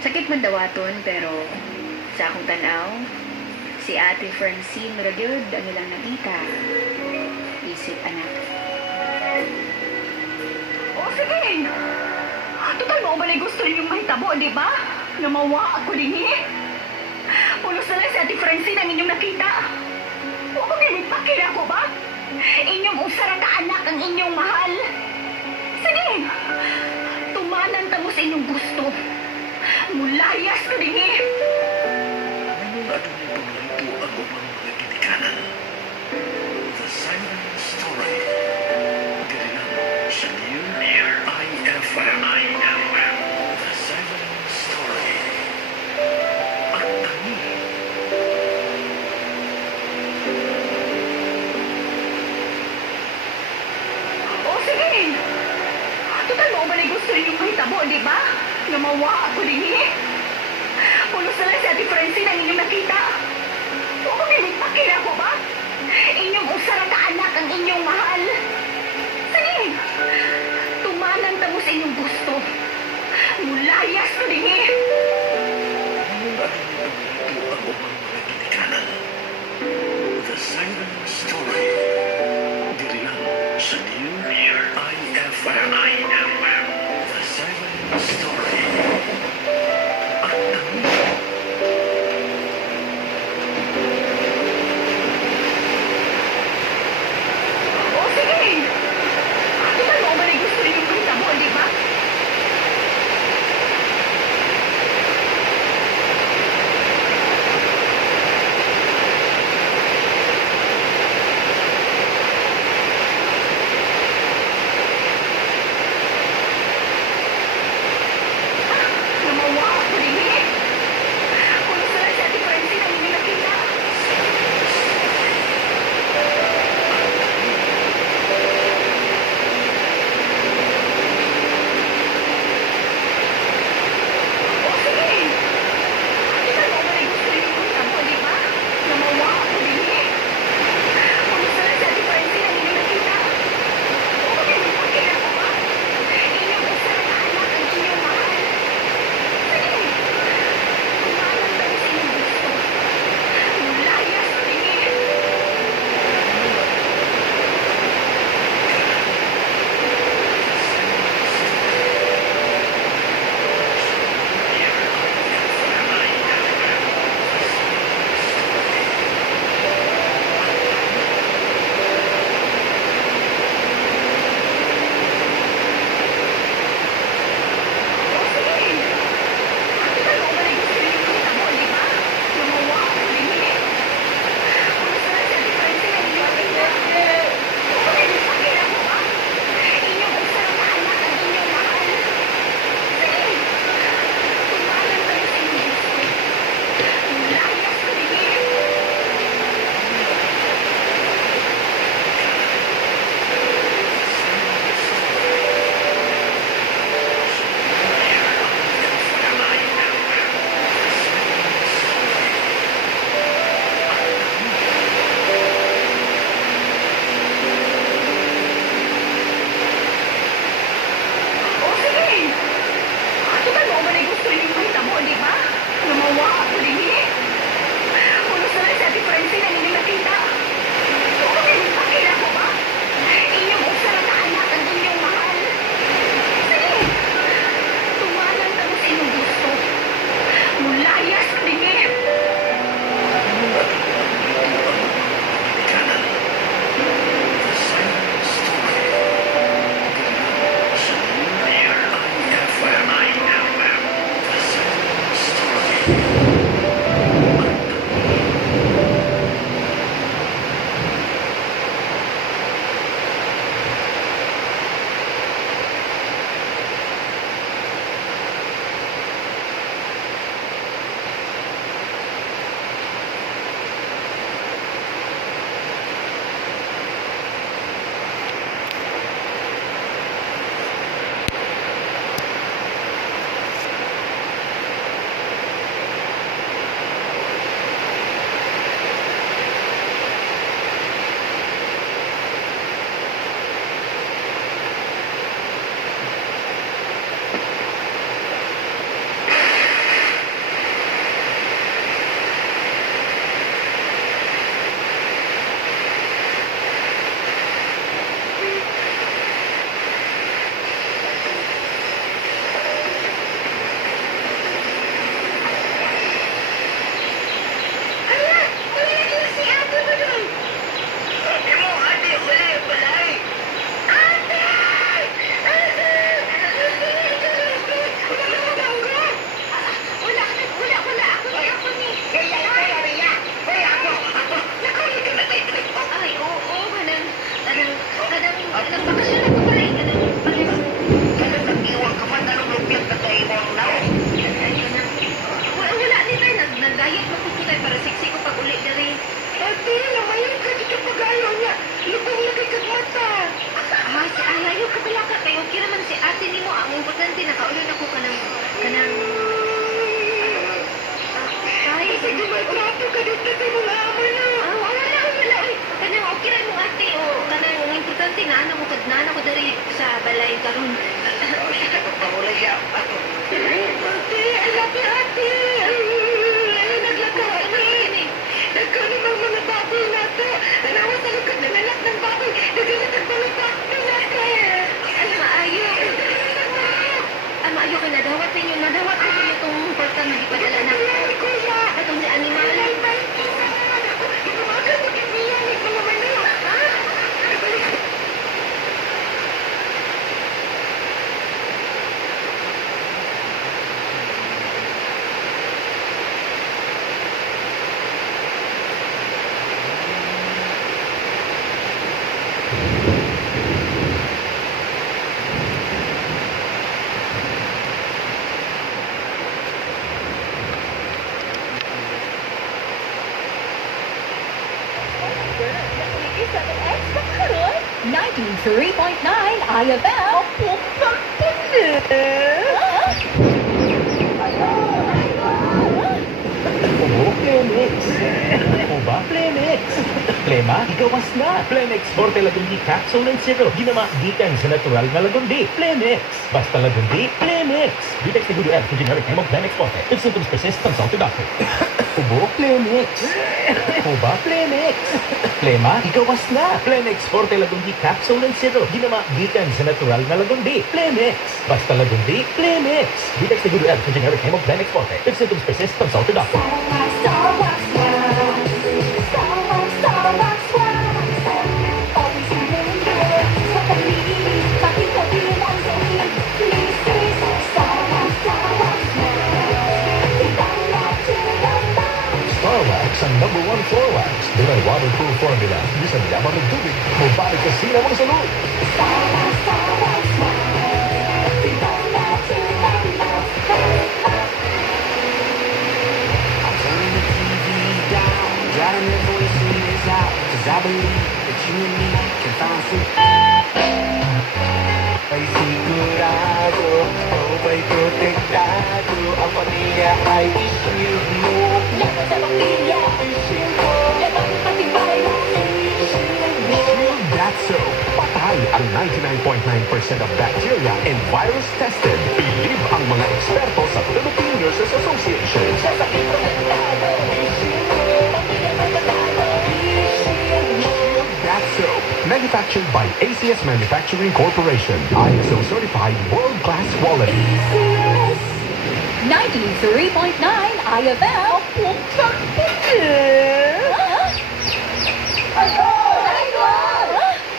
Sakit man dawaton, pero sa akong tanaw, si Ate Francine Ragyod ang ilang nakita. Isip anak. O sige! Total mo ba na gusto ninyong mahitabo, di ba? Namawa ako din eh. Pulos na lang si Ate Ate Francine ang inyong nakita. O maglimit ko ba? Inyong usara ka anak ang inyong mahal. Sige, tumanan tamo sa inyong gusto. Mulayas ka din eh. Anong adunay pagluto ang umang mga ginikanan? The Silent Story. Dili lang sa New IFM. The Silent Story. At tani. O sige. Total mo ba na gusto ninyong mahitabo, di ba? Namawa ako din eh. Pulos na lang si Ate Francine ang inyong nakita. O maglimit ko ba? Inyong usara ka anak ang inyong mahal. Sige, tumanan tamo sa inyong gusto. Mulayas ko din eh. Anong adunay pagluto ang umang mga ginikanan? The Silent Story. Dili lang sa New IFM. The Silent Story. At tani. importante nakaulan ako kanang kahit Sige, maltrato ka dito sa mga amo na. wala oy. Kanang okay ra mo ate o kanang ang importante na ano ko diri sa balay karon. Sige, pagpahulay siya. Ate, alam niya, ate. Ay, naglakaw ni. Nagkaw namang mga baboy na to. Nanawa sa likod ng anak ng baboy. Nagalit ang mga baboy na to. Ay, maayo. Maayo ka nadawat ninyo itong portal na ipadala na. Kuya. Itong si animal. Tumagal mo kiniyan ng mga manok. Ha? X karon 93.9 IFM. Pukang pilit. Plemix. Ako ba? Plemix. Plema, igawas na. Plemix Forte Lagundi Capsule and Syrup. Ginama gikan sa natural na lagundi. Plemix. Basta lagundi, Plemix. Vitex Segundo L, generic name of Plemix Forte. If symptoms persist, consult your doctor. Ubo, Plemix. Ako ba? Plemix. Plema, igawas na. Plemix Forte Lagundi Capsule and Syrup. Ginama gikan sa natural na lagundi. Plemix. Basta lagundi, Plemix. Vitex Segundo L, generic name of Plemix Forte. If symptoms persist, consult your doctor. Starbucks wax. Starbucks wax. Always feeling good. Sa pag-ibig, pati-pati lang sa ulit. Please, Starbucks wax. Ibang natin ang Starwax ang number 1 floor wax. Dengan waterproof formula, bisa nyaman ng tubig. Mabalik ka sila mga salud. Starbucks wax. Ibang natin ang Turn the TV down, driving the voices out, 'cause I believe that you and me can find some. Ay sigurado, o may protektado, ang pamilya ay isip mo. Laban sa pamilya, isip mo. Laban patibay mo, isip mo. Shield That Soap. Patay ang 99.9% of bacteria and virus tested. Believe ang mga eksperto sa Philippine Nurses Association. Sa sakit protektado, isip mo. Pamilya protektado, isip mo. That Soap. Manufactured by ACS Manufacturing Corporation. ISO certified world-class quality. 93.9 IFM. Pukang pilit.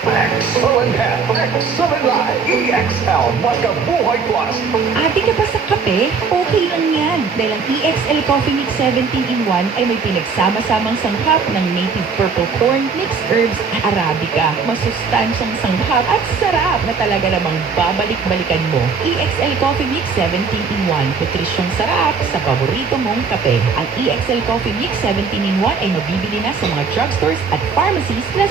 Excellent Health. Excellent Life. EXL. Magkabuhay Plus. Ate ka ba sa kape? Okay lang yan. Dahil ang EXL Coffee Mix 17-in-1 ay may pinagsama-samang sangkap ng native purple corn, mixed herbs at Arabica. Masustansyang sangkap at sarap na talaga namang babalik-balikan mo. EXL Coffee Mix 17-in-1. Nutrisyong sarap sa paborito mong kape. Ang EXL Coffee Mix 17-in-1 ay mabibili na sa mga drugstores at pharmacies na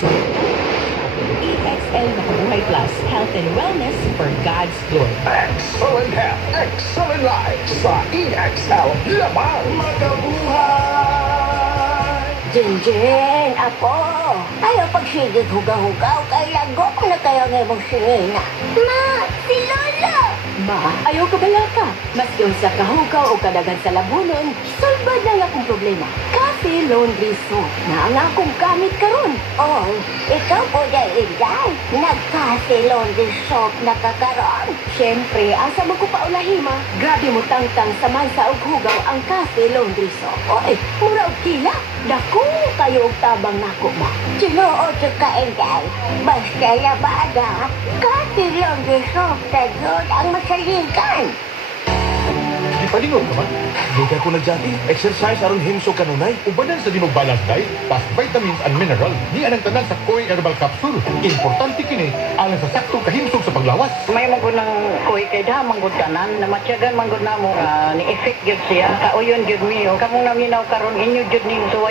EXL Makabuhay Plus, health and wellness for God's glory. Excellent Health. Excellent Life. Sa EXL. Lamang Makabuhay. Jinjin, apo. Ayaw pagsigig hugaw-hugaw, kaya lago na kayo ng mong singina. Ma, si Lola! Ma, ayaw ka bala ka. Maski unsa kahugaw o kadagan sa labunon, salbad na akong problema. Kasi laundry soap na ang akong gamit karon. Oh, ikaw po dahil dyan. Nagkasi laundry soap na kakaroon. Siyempre, asa mo ko paulahima. Grabe mo tangtang sa mansa og hugaw ang kasi laundry soap. Oy, mura og kila. Dako kayo og tabang nako ba? Tinuod ka engay. Basta labada. Kasi laundry soap na yun ang masaligan. Di palingon naman. Di ka ko nagjogging. Exercise aron himso kanunay. Ubanan sa dinog balance diet. Plus vitamins and mineral. Di anang tanan sa Koi Herbal Capsule. Importante kini alang sa saktong kahimsog sa paglawas. May manggod ng kuy kay da manggod tanan na matyagan manggod namo ni effect gyud siya kauyon gyud mi kamong naminaw karon inyo gyud ning suway